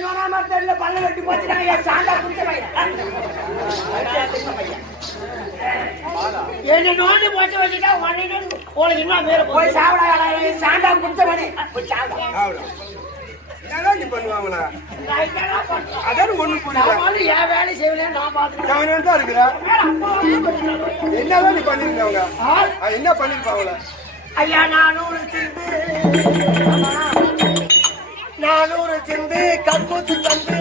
நோனா மரத்துல பல்ல வெட்டி போச்சுறாங்க சாண்டா குடிச்ச பையன் என்ன நோண்டி போச்சு வச்சுட்டா உடனே உனக்கு என்ன பேர் போய் சாவடா சாண்டா குடிச்ச பையன் போய் சாவடா என்ன பண்ணுவாங்களா அதான் ஒண்ணு புரியல என் வேலை செய்யல நான் பாத்துக்கிறேன் தான் இருக்கிறேன் என்னதான் நீ பண்ணிருக்காங்க என்ன பண்ணிருப்பாங்களா ஐயா 400 சிந்து கக்கூத்து தந்து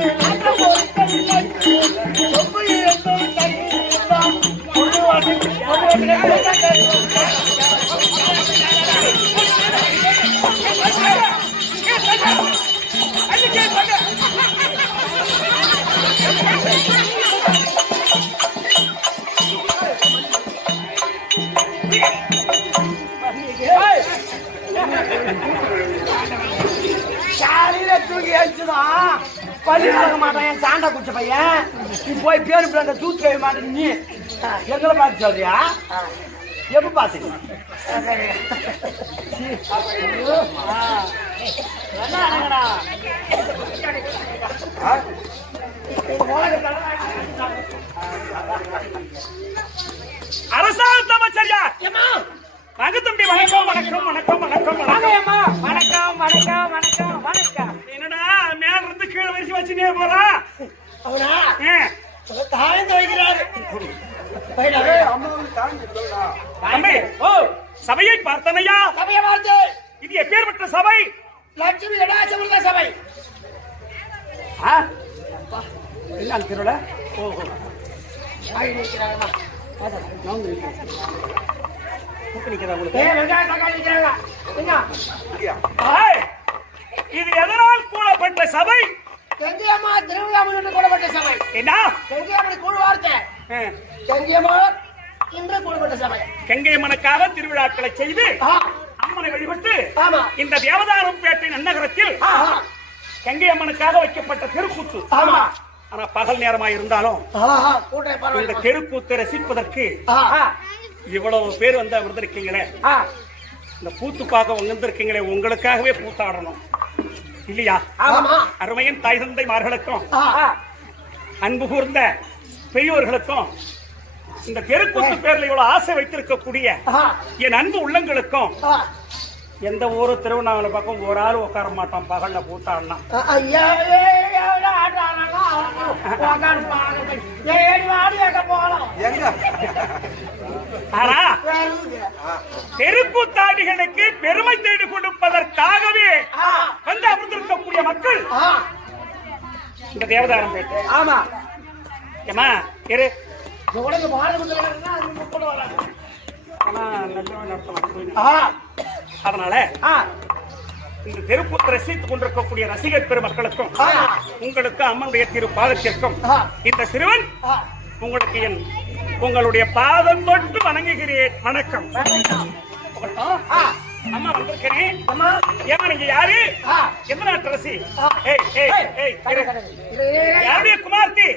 தூக்கி அடிச்சுதான் பள்ளி நடக்க மாட்டான் என் சாண்டா குடிச்ச பையன் நீ போய் பேரு பிள்ளைங்க தூக்கி வைக்க மாட்டேன் நீ எங்களை பார்த்து சொல்றியா எப்ப பாத்துக்க அரசாங்க அமைச்சரியா தம்பி வணக்கம் வணக்கம் வணக்கம் வணக்கம் வணக்கம் வணக்கம் வணக்கம் வணக்கம் என்னடா மேல இருந்து கீழே வரிசை வச்சுனே போறா அவனா தாழ்ந்து வைக்கிறாரு தம்பி சபையை பார்த்தனையா சபையை பார்த்து இது எப்பேற்பட்ட சபை லட்சுமி கடாசமிருத சபை என்ன திருவிழா இது எதனால் கூடப்பட்ட சபை கெங்கியம்மா திருவிழாமன் கூடப்பட்ட சபை என்ன கெங்கியம்மனை கூடு வார்த்தை கெங்கியம்மா இன்று கூடப்பட்ட சபை கெங்கையம்மனுக்காக திருவிழாக்களை செய்து அம்மனை வழிபட்டு இந்த தேவதானம் பேட்டை நன்னகரத்தில் கெங்கையம்மனுக்காக வைக்கப்பட்ட தெருக்கூத்து ஆனா பகல் நேரமா இருந்தாலும் இந்த தெருக்கூத்தை ரசிப்பதற்கு இவ்வளவு பேர் வந்து அமர்ந்திருக்கீங்களே இந்த கூத்து பார்க்க வந்திருக்கீங்களே உங்களுக்காகவே கூத்தாடணும் இல்லையா அருமையின் தாய் தந்தைமார்களுக்கும் அன்பு கூர்ந்த பெரியோர்களுக்கும் இந்த தெருக்கூத்து பேர்ல இவ்வளவு ஆசை வைத்திருக்கக்கூடிய என் அன்பு உள்ளங்களுக்கும் எந்த ஊரு திருவண்ணாமலை பக்கம் ஒரு ஆள் உட்கார மாட்டான் பகல்ல கூத்தாடினா ஆனா தெருக்கூத்தாடிகளுக்கு பெருமை தேடி கொடுப்பதற்காகவே வந்து அமர்ந்திருக்கக்கூடிய மக்கள் இந்த தேவதானம் பேட்டு ஆமா ஏமா இரு அதனால இந்த தெருக்கூத்து ரசித்துக் கொண்டிருக்கக்கூடிய ரசிகர் பெருமக்களுக்கும் உங்களுக்கு அம்மனுடைய திரு பாதத்திற்கும் இந்த சிறுவன் உங்களுக்கு என் உங்களுடைய பாதம் தொட்டு வணங்குகிறேன் வணக்கம் அம்மா வந்திருக்கிறேன் ஏமா நீங்க யாரு எந்த நாட்டு ரசி யாருடைய குமார்த்தி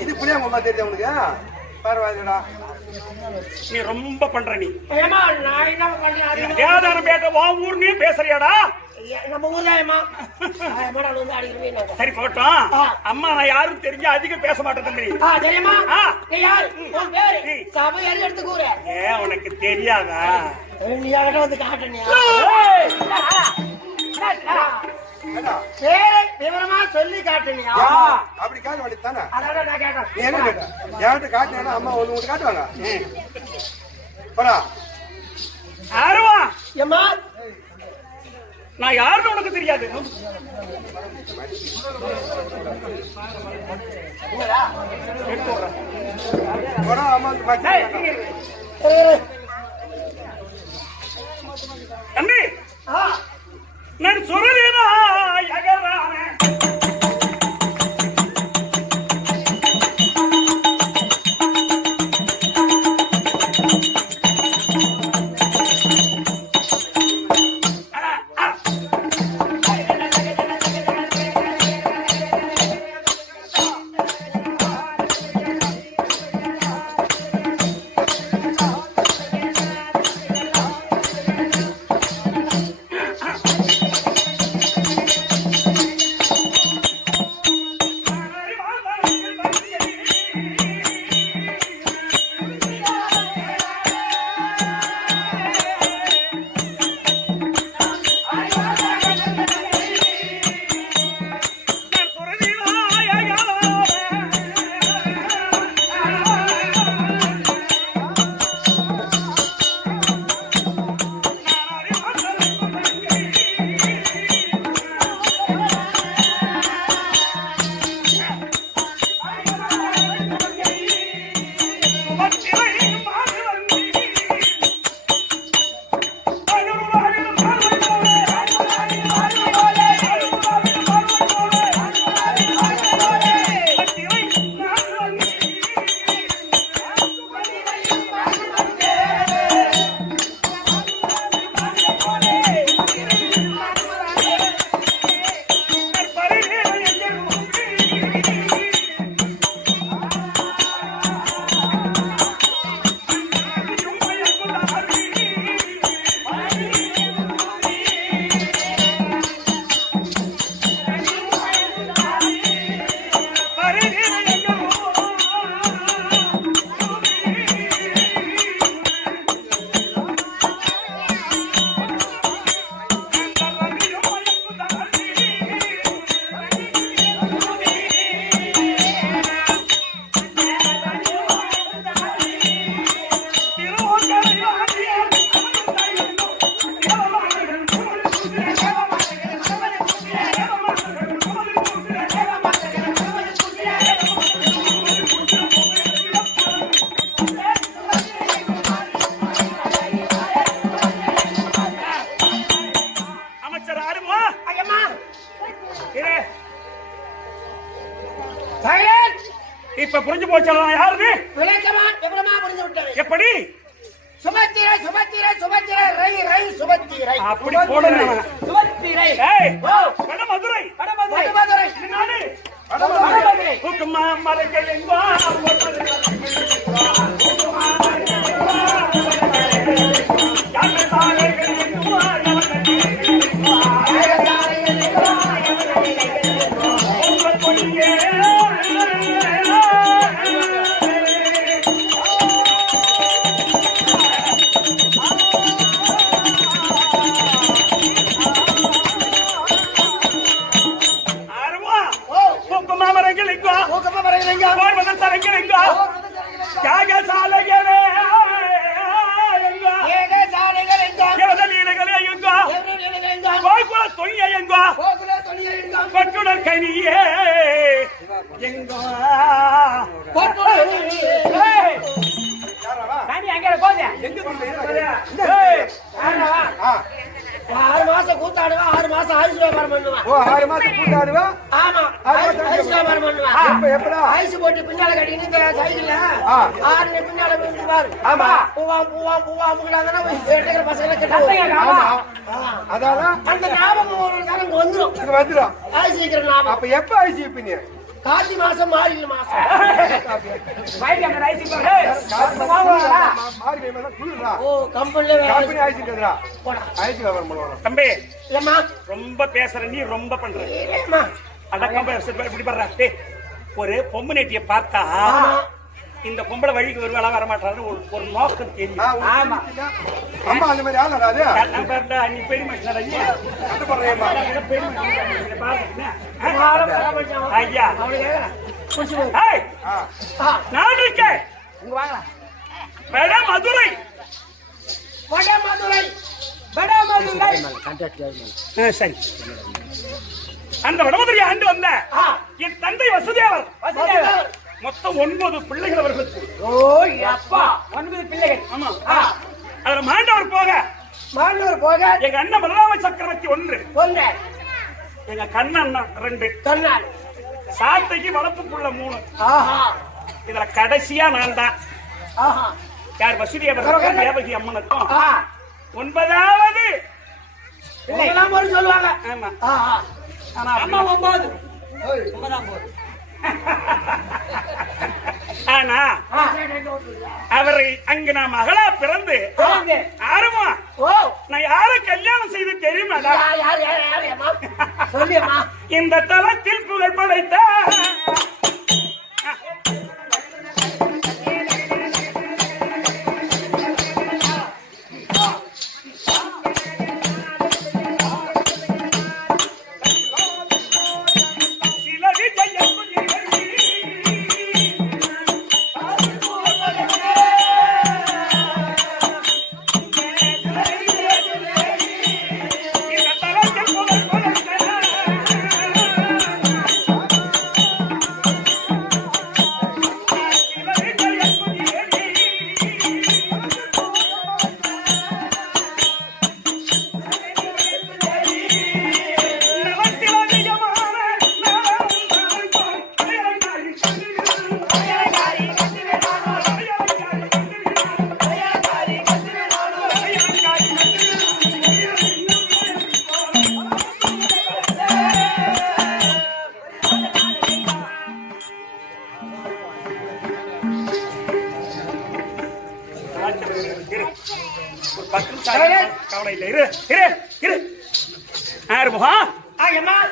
இது புளியாங்கம்மா தெரியும் உனக்கு பரவாயில்லடா நீ ரொம்ப பண்ற நீ தேவதானம் பேட்ட உன் ஊர்லயும் பேசுறியாடா நம்ம ஊர்தாயமா சரி போட்டோம் அம்மா நான் யாரும் தெரிஞ்சு அதிகம் பேச மாட்டேன் தம்பி தெரியுமா சபை எடுத்து கூற ஏன் உனக்கு தெரியாதா நீ வந்து காட்டினியா விவரமா சொல்லி காட்டினியா அப்படி காட்ட வேண்டியதானே அதான் நான் கேட்டேன் என்ன கேட்ட என்கிட்ட காட்டினா அம்மா ஒண்ணு காட்டுவாங்க போடா யாருவா ஏமா நான் யாருன்னு உனக்கு தெரியாது தம்பி நான் சொல்றேனா இப்ப புரிஞ்சு போச்சு யாருன்னு எப்படி சுபத்திரை சுபத்திரை சுபத்திரை ரை ரை சுபத்திரை அப்படி போடுறேன் சுபத்திரை வடமதுரை வடமதுரை நாடு வடமதுரை குக்குமா மலைகள் எங்கோ கார்த்தி மாசம் மாறி மாசம் தம்பி ரொம்ப பேசுற நீ ரொம்ப பண்ற இப்படி பண்ற ஒரு பொம்பு நெட்டிய பார்த்தா இந்த பொம்பளை வழிக்கு வருவாளா வரமாட்டாருன்னு ஒரு நோக்கம் தெரியும். அம்மா அந்த மாதிரி ஆளா அது நீ பெரிய மனுஷன் ஐயா நான் இருக்கேன் மதுரை சரி அந்த வடமதுரை ஆண்டு வந்த என் தந்தை வசதியாளர் மொத்தம் 9 பிள்ளைகள் அவர்களுக்கு. ஓ அப்பா 9 பிள்ளைகள். ஆமா அதுல மாண்டவர் போக எங்க அண்ணன் பலராம சக்கரவர்த்தி 1 எங்க கண்ணன் 2 கண்ணன் சாத்தைக்கு வளர்ப்புக்குள்ள 3 இதுல கடைசியா நான் தான் யார் வசூலியவர் தேவகி அம்மனுக்கும் 9வது சொல்லுவாங்க. ஆமா 9 ஆனா அவரை அங்கு நான் மகளா பிறந்து ஆறுமா நான் யார கல்யாணம் செய்து தெரியுமா இந்த தளத்தில் புகழ் படைத்த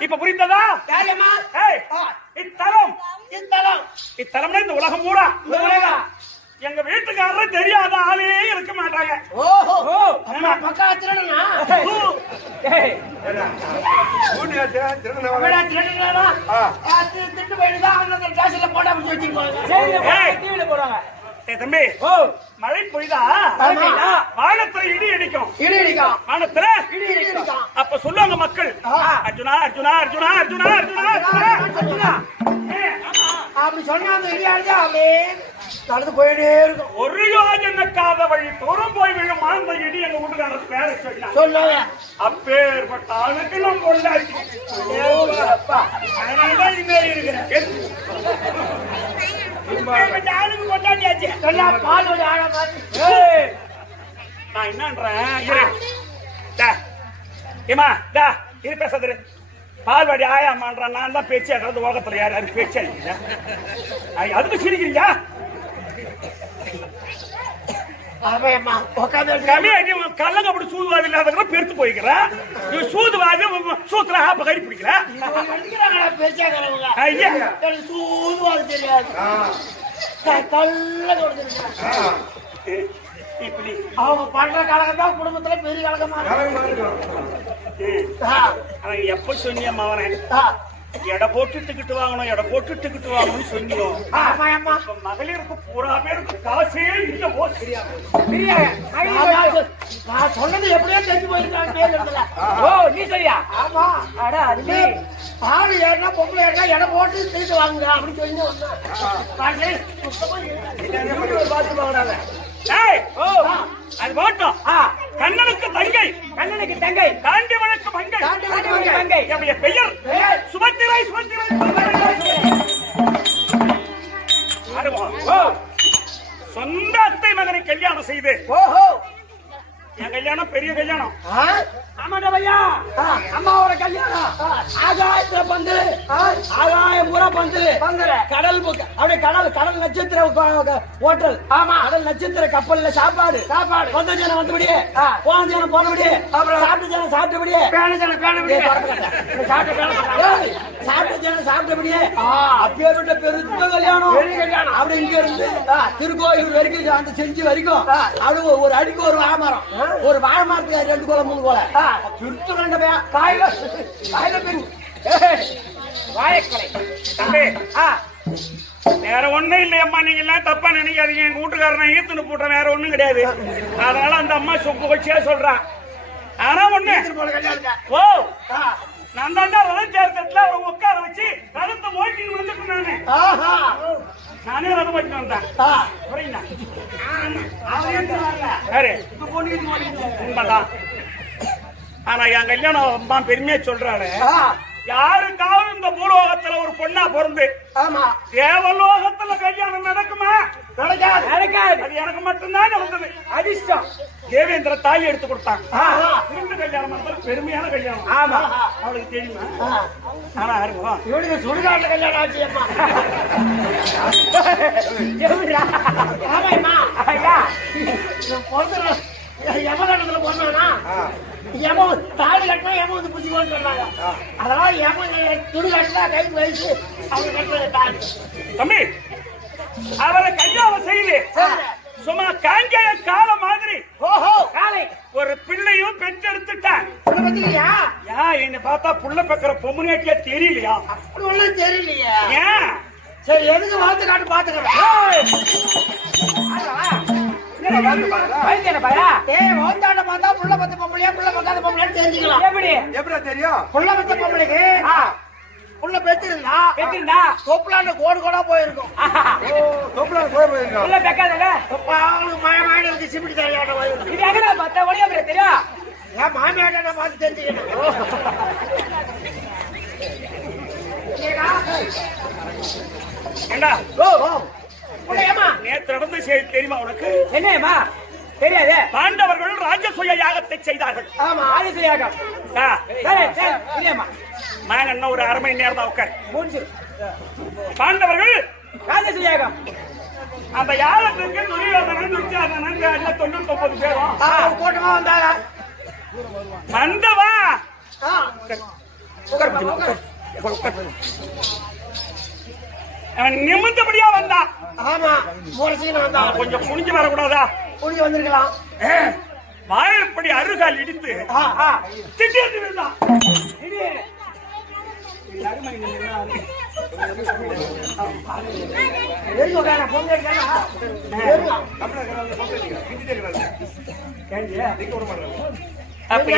இப்ப புரிந்ததா? இத்தலம் இந்த உலகம் பூரா எங்க வீட்டுக்காரர் தெரியாத ஆளே இருக்க மாட்டாங்க. தம்பி ஓ மழை பொய்தா மழையா வானத்துல இடி அடிக்கும் வானத்துல இடி இடிக்கும் அப்ப சொல்லுவாங்க மக்கள் அர்ஜுனா அர்ஜுனா அர்ஜுனா அர்ஜுனா அர்ஜுனா அர்ஜுனா அப்படி சொன்னா அந்த இடி அடிச்சா அப்படியே நடந்து போயிட்டே இருக்கும். ஒரு யோஜனைக்காத வழி தூரம் போய் விழும் அந்த இடி எங்க வீட்டுக்கார பேரை சொன்னாங்க அப்பேற்பட்ட ஆளுக்கு நம்ம கொண்டாடி அதனாலதான் இங்கே இருக்கிறேன் ஆளுக்கு கொண்டாடியாச்சு பால் ஆழ நான் என்னன்றேன் ஏமா டா இது பேசாது பால்வாடி ஆயாமான்றான் நான் தான் பேச்சு அதாவது உலகத்துல யார் யாரும் பேச்சா இல்லையா அதுக்கு சிரிக்கிறீங்க கல்லங்க அப்படி சூதுவாதி இல்லாத பெருத்து போய்க்கிறேன் சூதுவாதி சூத்துல ஆப்ப கறி பிடிக்கிற சூதுவாது தெரியாது அவங்க பண்ற கழகம் தான் குடும்பத்துல பெரிய கழகமா எப்ப சொன்னிய மாவனே எடை போட்டு டிக்கெட் வாங்கணும் எடை போட்டு டிக்கெட் வாங்கணும்னு சொன்னோம் மகளிருக்கு பூரா பேருக்கு காசே இல்ல போ நான் சொன்னது எப்படியோ தெரிஞ்சு போயிருக்காங்க. ஓ நீ சரியா? ஆமா. அட அது ஆளு ஏறினா பொம்பளை ஏறினா எடை போட்டு திருட்டு வாங்குங்க அப்படின்னு சொல்லி பார்த்து வாங்கினாங்க. அது போட்டோம் கண்ணனுக்கு தங்கை கண்ணனுக்கு தங்கை காண்டியவனுக்கு மங்கை என்னுடைய பெயர் சுபத்திரை சொந்த அத்தை மகனை கல்யாணம் செய்து ஓஹோ என் கல்யாணம் பெரிய கல்யாணம் ஆமாடா பையா அம்மாவோட கல்யாணம் ஆகாயத்துல பந்து ஆகாயம் பூரா பந்து கடல் அப்படியே கடல் நட்சத்திர ஹோட்டல் ஆமா கடல் நட்சத்திர கப்பல்ல சாப்பாடு வந்த ஜனம் வந்தபடியே போன ஜனம் போனபடியே சாப்பிட்ட ஜனம் சாப்பிட்டபடியே சாப்பிட்ட ஜனம் சாப்பிட்டபடியே அப்பேற்பட்ட பெருத்த கல்யாணம் அப்படி இங்க இருந்து திருக்கோயில் வரைக்கும் அந்த செஞ்சு வரைக்கும் அது ஒரு அடிக்கு ஒரு வாழைமரம் ஒரு வாழை மரத்துக்கு 2 கோலை 3 கோலை திருத்து ரெண்டு காயில வேற ஒண்ணும் இல்லையம்மா நீங்க எல்லாம் தப்பா நினைக்காதீங்க எங்க வீட்டுக்காரனை ஈத்துன்னு போட்டேன் வேற ஒண்ணும் கிடையாது அதனால அந்த அம்மா சொப்பு கொச்சியா சொல்றான் ஆனா ஒண்ணு ஓ நான் தான் ரதம் சேர்த்ததுல அவரை உட்கார வச்சு ரதத்தை ஓட்டின்னு வந்துட்டு நானே ரதம் ஓட்டின்னு வந்தேன் உண்மைதான் ஆனா என் கல்யாணம் அம்மா பெருமையா சொல்றாரு யாருக்காவது இந்த பூலோகத்துல ஒரு பொண்ணா பிறந்து தேவலோகத்துல கல்யாணம் நடக்குமா? நடக்காது. அது எனக்கு மட்டும்தான் நடந்தது. அதிர்ஷ்டம். தேவேந்திர தாலி எடுத்து கொடுத்தாங்க. கல்யாணம் பெருமையான கல்யாணம். ஆமா அவளுக்கு தெரியுமா? ஆனா இவனுக்கு சுடுகாட்டு கல்யாணம் ஆச்சு. யமகண்டத்துல போனானா யமன் தாலி கட்டினா யமன் வந்து புடிச்சு கொண்டு வந்தாங்க. அதனால யமன் துணி கட்டினா கை வயசு அவங்க கட்டுறது தாலி. தம்பி அவரை கல்யாணம் செய்து சும்மா காஞ்ச காலம் மாதிரி ஓஹோ காலை ஒரு பிள்ளையும் பெற்றெடுத்துட்டான். என்ன பார்த்தா புள்ள பெக்கிற பொம்முனேட்டியா தெரியலையா? அப்படி ஒண்ணும் தெரியலையா? ஏன் சரி எதுக்கு வாழ்த்து காட்டு பாத்துக்கிறேன். பார்த்தா புள்ள பத்த பொம்பளையா புள்ள பக்காத பொம்பளையா தெரிஞ்சுக்கலாம். எப்படி தெரியும்? புள்ள பத்த பொம்பளைக்கு புள்ள பெற்றிருந்தா தொப்புலாண்டு கோடு கோடா போயிருக்கும். புள்ள பெக்காதங்க அவங்களுக்கு மாயமாயிட்டு சிமிட்டி தரையாட்ட போயிருக்கும். இது எங்க பார்த்தா ஒளியா தெரியும்? ஏன் மாமியாட்ட நான் பார்த்து தெரிஞ்சுக்கணும். நேற்று நடந்த செய்தி தெரியுமா உனக்கு? என்னமா தெரியாது. பாண்டவர்கள் ராஜசூய யாகத்தை செய்தார்கள். ஆமா ராஜசூய யாகம். என்ன ஒரு அரை மணி நேரம் தான் உட்கார் பாண்டவர்கள் ராஜசூய யாகம் அந்த யாகத்துக்கு 99 பேரும் கூட்டமா வந்தாங்க. வந்தவா அவன் நிமிந்தபடியா வந்தான். ஆமா கொஞ்சம் குனிஞ்சு வரக்கூடாதா? குனிஞ்சு வந்திருக்கலாம். வாயிற்படி அருகால் இடித்து திடீர்னு விழுந்தான். அப்ப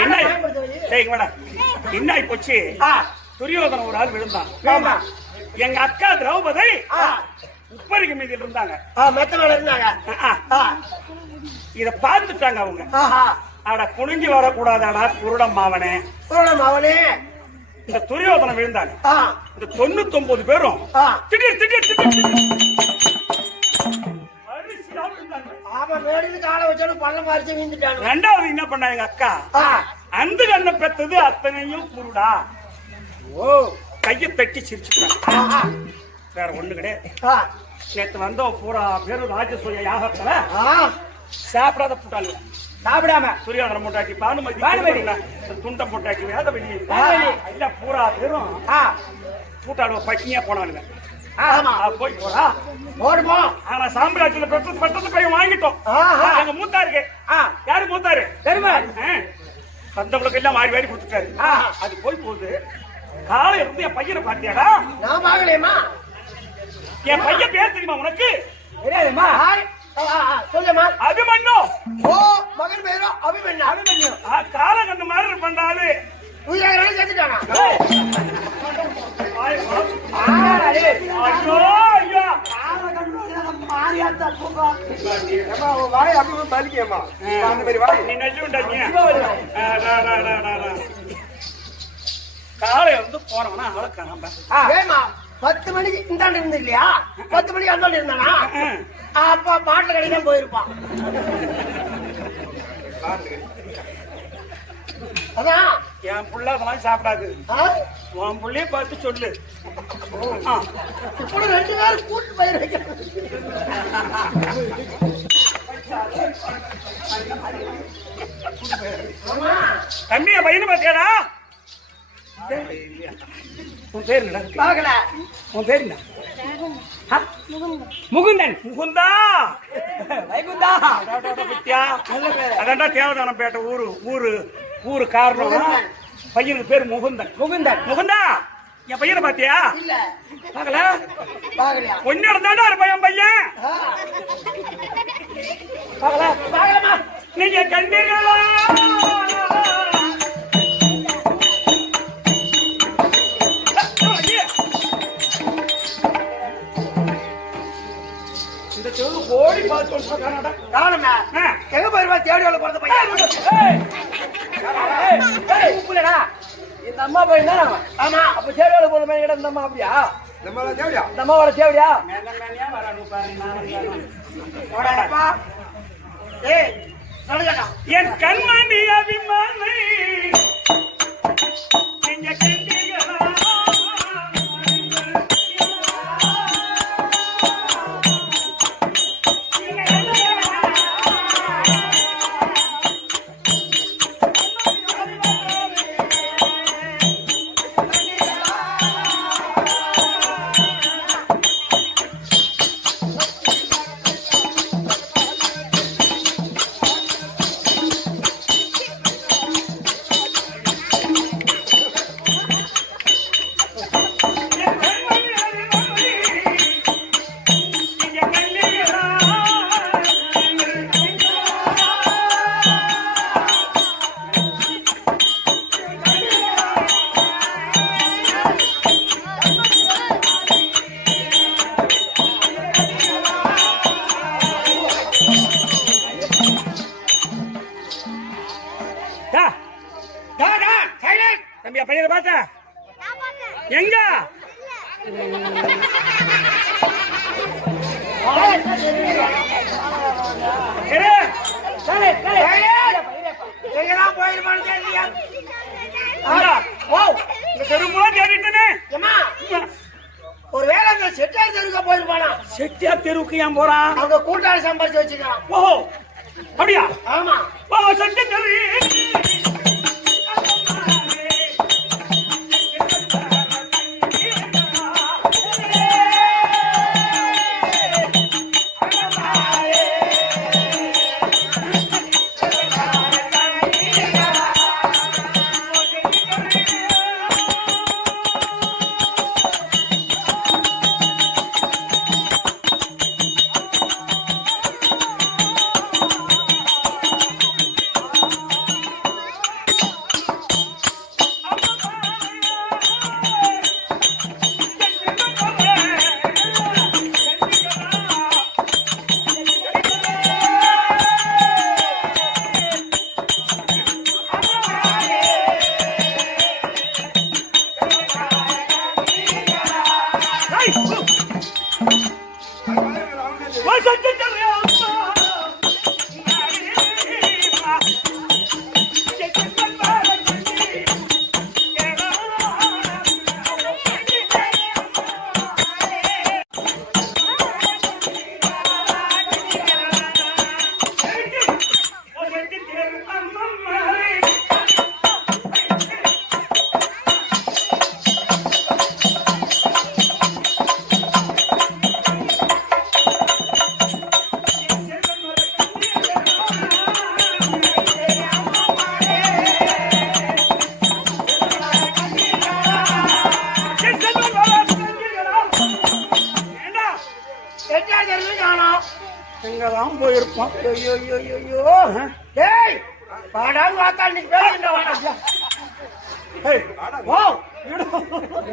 என்ன போச்சு? துரியோதன ஒரு ஆள் விழுந்தான். எங்க அக்கா திரௌபதி உப்பரிக்கு மீதில் இருந்தாங்க. இத பார்த்துட்டாங்க அவங்க. அட குனிஞ்சு வரக்கூடாதாடா குருடம் மாவனே, இந்த துரியோதனம் விழுந்தாங்க. இந்த 99 பேரும் திடீர் திடீர் ரெண்டாவது என்ன பண்ணா எங்க அக்கா, அந்த கண்ண பெத்தது அத்தனையும் குருடா. கையை தட்டி சிரிச்சுட்டாங்க. வேற ஒண்ணு கிடையாது. நேற்று வந்தோம் பூரா பேரும் ராஜசூய யாகத்துல சாப்பிடாத போட்டாங்க. சாப்பிடாம துரியோதன போட்டாக்கி பானுமதி துண்டம் போட்டாக்கி வேத வெளியே இல்ல பூரா பேரும் கூட்டாளு பட்டினியா போனானுங்க. போய் போறா போடுமோ. ஆனா சாம்ராஜ்யத்துல பெற்றது போய் வாங்கிட்டோம். எங்க மூத்தாருக்கு யாரு மூத்தாரு வந்தவங்களுக்கு எல்லாம் மாறி வாரி கொடுத்துட்டாரு. அது போய் போகுது. காலை இருந்து என் பையனை பாத்தியாடா? நான் பாக்கலையம்மா. என் பையன் பேர் தெரியுமா உனக்கு? தெரியாதுமா. சொல்லுமா. அபிமன்யு. ஓ மகன் பேரோ அபிமன்யு. அபிமன்யு கால கண்ணு மாதிரி பண்றாரு. உயிரை செத்துட்டானா? ஐயோ ஐயோ மாரியாத்தா பூங்கா. அம்மா வாய் அப்படியே பலிக்கேம்மா. அந்த மாதிரி வாய் நீ நெஞ்சு உண்டாக்கியா? காலை வந்து போறவனா ஆள காணாம. ஏமா 10 மணிக்கு இந்தாண்ட இருந்து இல்லையா? 10 மணிக்கு அந்தாண்ட இருந்தானா? அப்ப பாட்டில் கடைக்கு தான் போயிருப்பான். அதான் என் புள்ள அதெல்லாம் சாப்பிடாது. உன் புள்ளைய பார்த்து சொல்லு. இப்படி 2 நாள் கூட்டு பயிர் வைக்க தம்பிய பையனு பாத்தியாடா? உன் பேர் என்ன? உன் பேர் என்ன? முகுந்தன். முகுந்தா வைகுந்தா. அதான்டா தேவதானம் பேட்ட ஊரு காரணம். பையனுக்கு பேரு முகுந்தன். முகுந்தா என் பையனை பாத்தியா? பாக்கல ஒன்னு தாண்டா ஒரு பையன் பாக்கல. நீங்க கண்டீங்களா? ஓடி பார்த்து எங்க போயிருவா? தேடியோட பிறந்த பையன். இந்த அம்மா பையன் தான். ஆமா. அப்ப தேடியோட போன பையன் இந்த அம்மா அப்படியா? இந்த அம்மாவோட தேவடியா? என் கண்மணி அபிமானி நீங்க கண்டீங்களா? தம்பியா பையனை பார்த்த எங்க? தெருமுலாம் தேடிட்டனே. ஒரு வேலை அந்த செட்டியார் தெருவுக்கு போயிருப்பானா? செட்டியார் தெருவுக்கு ஏன் போறான்? அவங்க கூட்டாளி சம்பாதிச்சு வச்சுக்கலாம். ஓஹோ அப்படியா? ஆமா. செட்டி தெரு தான் போயிருப்பான். ஐயோ டேய் பாடான்னு பார்த்தா நீ பேசுற வாடா. ஏய், ஓ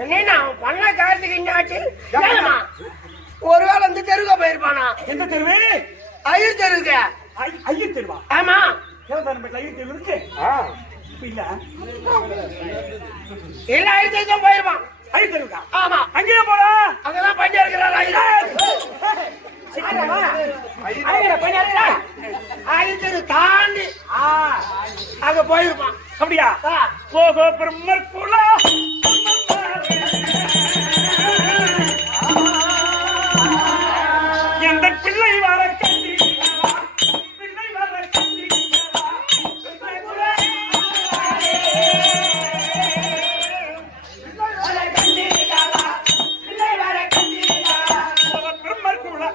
என்ன பண்ண காரணத்துக்கு என்ன ஆச்சு? ஒருவேளை இந்த தெருவுக்கு போயிருப்பானா? எந்த தெருவே? ஐயர் தெருவுக்கு. ஐயர் தெருவா? ஆமா. தேவதானப்பேட்டில் ஐயர் தெருவு இருக்கு. இல்ல இல்ல ஐயர் தெருவுக்கு போயிருப்பான். ஐயர் தெருவுக்கா? ஆமா. அங்கேயே போடா. அங்கதான் பஞ்சம் இருக்கிறார் ஐயர். ஐயர் தெரு தாண்டி அங்க போயிருப்பான். அப்படியா? போகோ பிரம்மர் குலா எந்த பிள்ளை வர கட்டி பிள்ளை வர கட்டி பிரம்மர் குலா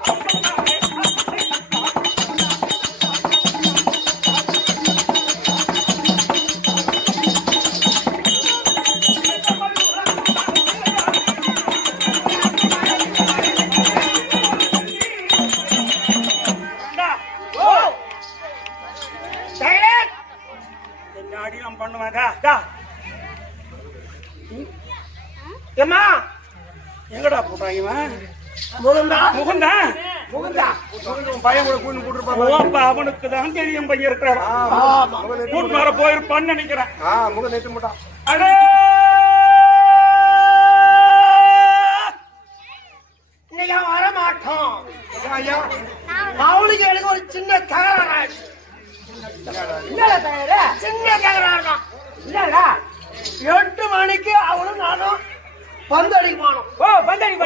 ஏமா எங்கடா போட்டான் இவன்? முகுந்தா முகுந்தா முகுந்தா பையன் கூட கூண்டு போட்டுருப்பாங்க. அப்ப அவனுக்கு தான் தெரியும் பையன் இருக்கிறான். ஆமா. கூட்டு வர போயிருப்பான்னு நினைக்கிறேன். முகம் நேற்று மாட்டான். அடே இன்னைக்கு வர மாட்டோம். ஐயா அவளுக்கு எனக்கு ஒரு சின்ன தகராறு. சின்ன தகராறு இல்லடா. 8 மணிக்கு அவளும் நானும் பந்து அடிக்க போனோம். பந்து அடிக்க.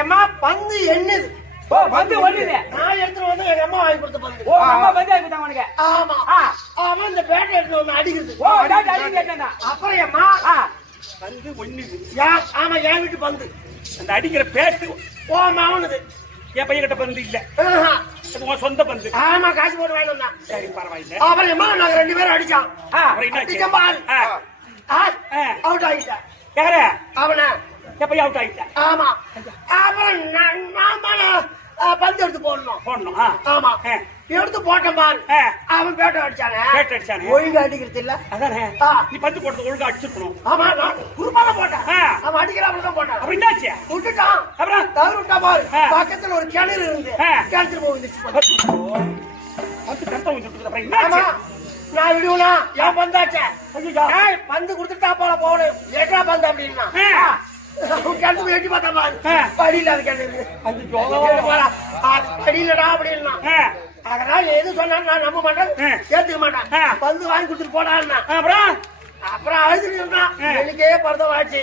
எம்மா பந்து என்னது? பந்து ஒண்ணுது. நான் எடுத்துட்டு வந்து எங்க அம்மா வாங்கி கொடுத்த பந்து. அம்மா பந்து அடிப்பாங்க உனக்கு. ஆமா. அவன் இந்த பேட்டை எடுத்து வந்து அடிக்கிறது. அப்புறம் எம்மா வந்து ஒண்ணுது. ஆமா என் வீட்டு பந்து. அந்த அடிக்கிற பேட்டு ஓ மாவனுது. என் பையன் கிட்ட பந்து இல்ல. அது உன் சொந்த பந்து. ஆமா காசு போட்டு வாங்கி வந்தான். சரி பரவாயில்ல. அப்புறம் எம்மா நாங்க 2 பேரும் அடிச்சோம். அடிச்சோம் பால். அவுட் ஆகிட்டேன். யாரு? அவன என் பையன் அவுட் ஆயிட்டேன். ஆமா. அப்புறம் நான் பந்து எடுத்து போடணும். போடணும். ஆமா. எடுத்து போட்டேன் பால். அவன் பேட்டை அடிச்சானே. பேட்டு அடிச்சானே. ஒழுங்கா அடிக்கிறது இல்ல. அதானே. நீ பந்து போட்டது ஒழுங்கா அடிச்சிருக்கணும். ஆமா நான் குறுப்பால போட்டேன். அவன் அடிக்கிறாப்புல தான் போட்டான். அப்ப என்னாச்சு? விட்டுட்டான். அப்புறம் தவறு விட்டா பாரு. பக்கத்துல ஒரு கிணறு இருந்து கிணத்துல போகுது. பந்து கட்டம் வந்துட்டு அப்புறம் ஆமா. என்னாச்சு? நான் விடுவனா என் பந்தாச்சே. பந்து கொடுத்துட்டா போல போகணும். ஏற்றா பந்து அப்படின்னா கிணத்து எட்டி பார்த்தா பாரு. படியில அது கிணறு. படியிலடா அப்படின்னா அதனால எது சொன்னாலும் நான் நம்ப மாட்டேன், ஏத்துக்க மாட்டேன். பந்து வாங்கி கொடுத்துட்டு போடான்னா அப்புறம் அழுதுட்டு இருந்தான். எனக்கே பரதவாச்சு.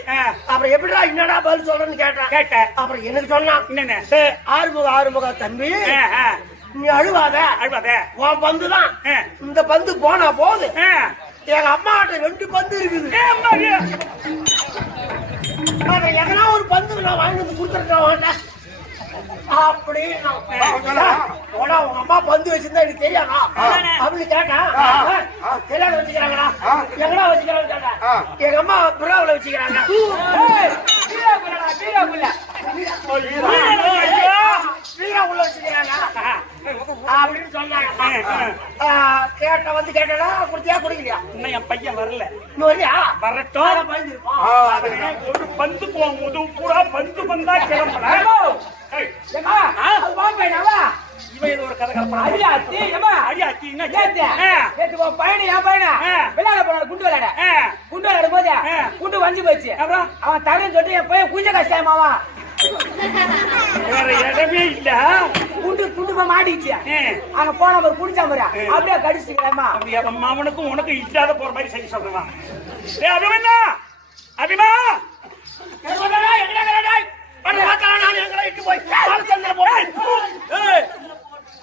அப்புறம் எப்படிடா என்னடா பதில் சொல்றேன்னு கேட்டேன். அப்புறம் எனக்கு சொன்னான், ஆறுமுக தம்பி நீ அழுவாத உன் பந்து தான். இந்த பந்து போனா போகுது. எங்க அம்மா கிட்ட 2 பந்து இருக்குது. எதனா ஒரு பந்து நான் வாங்கி வந்து கொடுத்துருக்கேன் அப்படின்னு உங்க அம்மா பந்து வச்சிருந்தா எனக்கு தெரியாதா அப்படின்னு கேட்டேன். கல்யாணம் வச்சுக்கிறாங்கடா. எங்கடா வச்சுக்கிறான்னு கேட்டேன். எங்க அம்மா பிராவில வச்சுக்கிறாங்க. உள்ள வச்சுக்கிறாங்க அப்படின்னு சொன்னாங்க. கேட்டா குடிச்சியா குடிக்கலையா? இன்னும் என் பையன் வரல. இன்னும் வரியா? வரட்டும். பயந்துருப்பான். ஒரு பந்து போகும்போது பூரா பந்து பந்தா கிளம்பல. இவன் ஏதோ ஒரு கதை கலப்பான். அடியாத்தி என்ன பையனு என் பையனா விளையாட போன குண்டு விளையாடும் போது குண்டு வஞ்சி போச்சு. அப்புறம் அவன் தரேன்னு சொல்லிட்டு என் பையன் குஞ்ச கஷ்டமாவா வேற இடமே இல்ல. குண்டு மாட்டிச்சு. அங்க போன ஒரு குடிச்சா மாதிரி அப்படியே கடிச்சுக்கலாமா? அப்படியே அவனுக்கும் உனக்கு இல்லாத போற மாதிரி செய்ய சொல்றான். அபிமன்னா அபிமா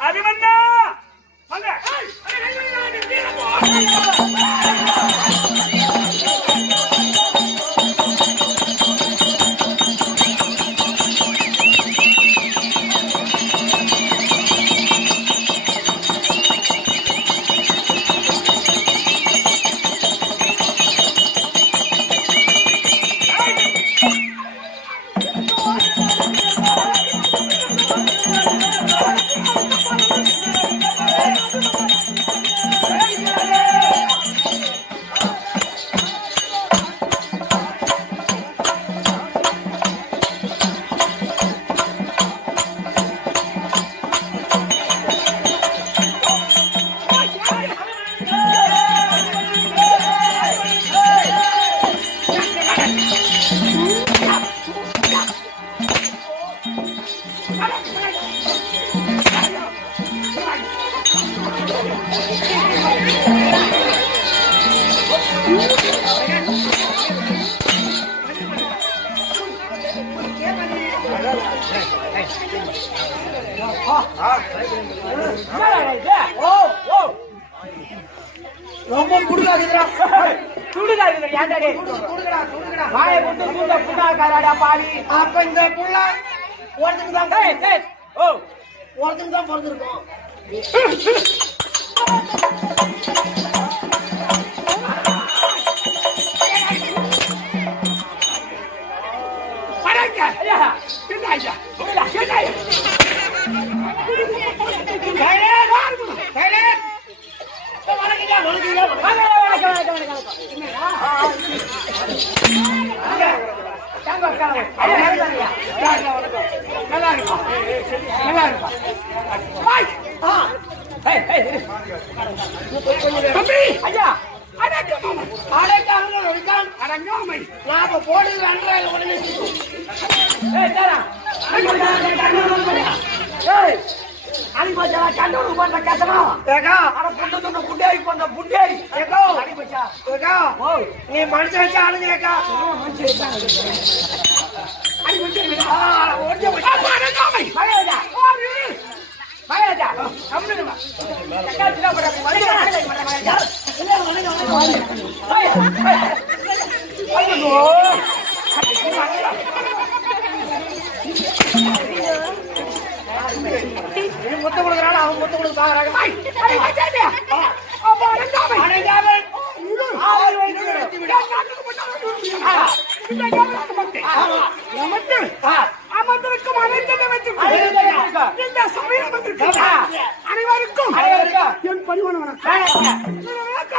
அபிமன்னா வாங்க. ரொம்ப புடுகாக்குதுடா துடுகாக்குது ஏன்டாடே துடுகடா வாயை போட்டு சூட புண்ணாக்காரடா பாவி அப்ப இந்த புள்ள ஒருத்தங்க தான் ஒருத்தங்க தான் பிறந்திருக்கும் நீ மனுஷன் வச்சு ஆளுங்க முத்து கொடுக்குறாள் அவன் முத்து கொடுக்குறாங்க அனைவருக்கும் என் பணிவான வணக்கம்.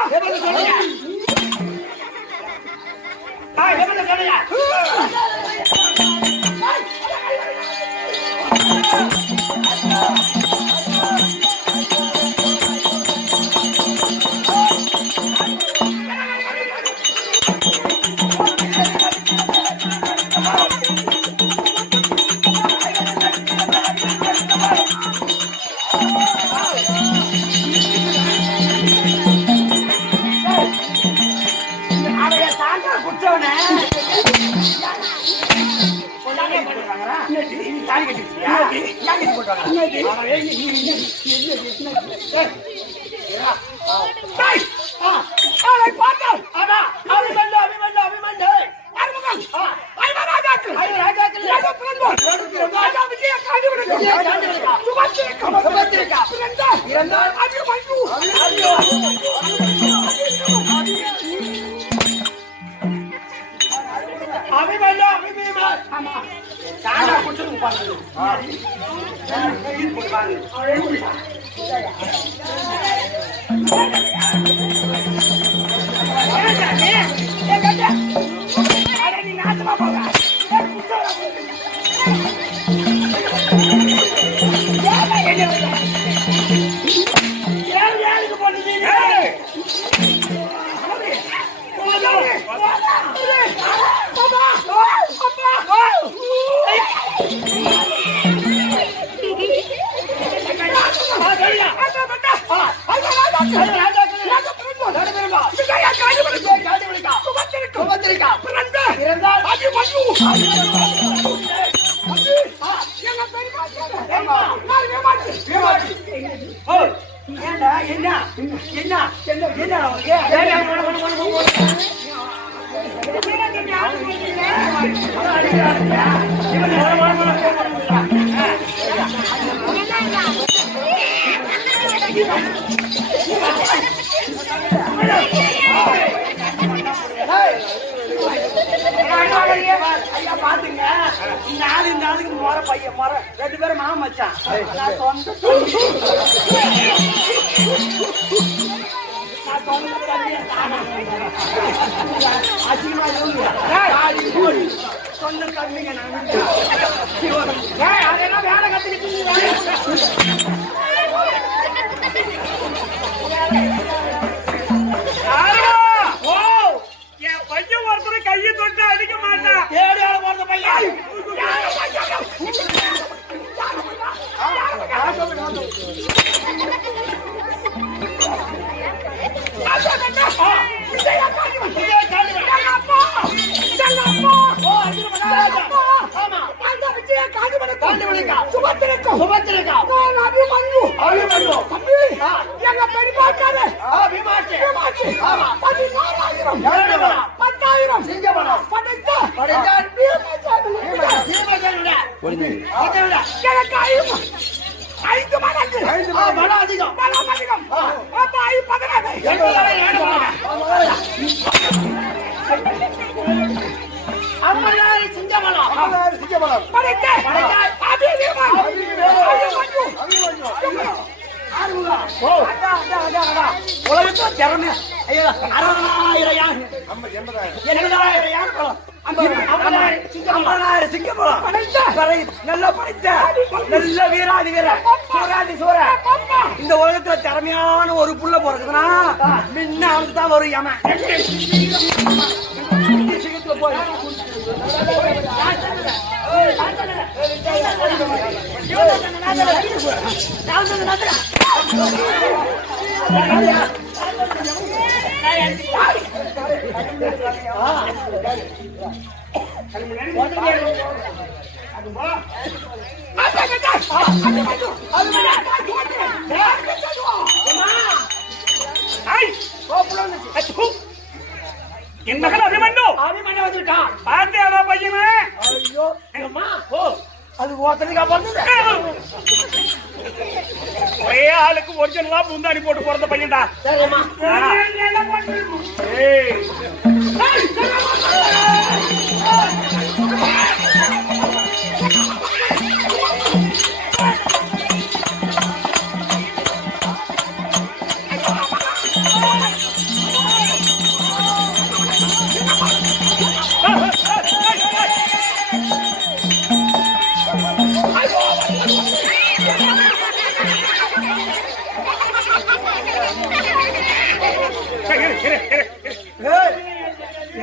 பாத்துங்க இந்த ஆளுக்கு முறை பையன் முறை 2 பேரும் மாமா மச்சான் சொந்த தம்பிங்க அதெல்லாம் வேலை கத்துக்கிட்டு என் பையன் ஒருத்தர் கையை தொட்டு அடிக்க மாட்டான். ஏழு ஆள் போறது பையன் உலகத்துல திறமை 60,000 யானை, 80,000 யானை பழம், 50,000 சிங்கப்பழம், நல்ல படைத்த நல்ல வீராதி வீர சூராதி சூர. இந்த உலகத்துல திறமையான ஒரு புள்ள போறதுன்னா முன்ன அவனுக்கு தான் வரும் யம. போய் என் மகன் அபிமன்யு வந்துட்டான். பாத்தியாடா பையனே? ஐயோ அது ஓட்டதுக்கா பிறந்தது. ஒரே ஆளுக்கு ஒரிஜினலா முந்தாடி போட்டு பிறந்த பையன்டா. சரிம்மா. ஏய்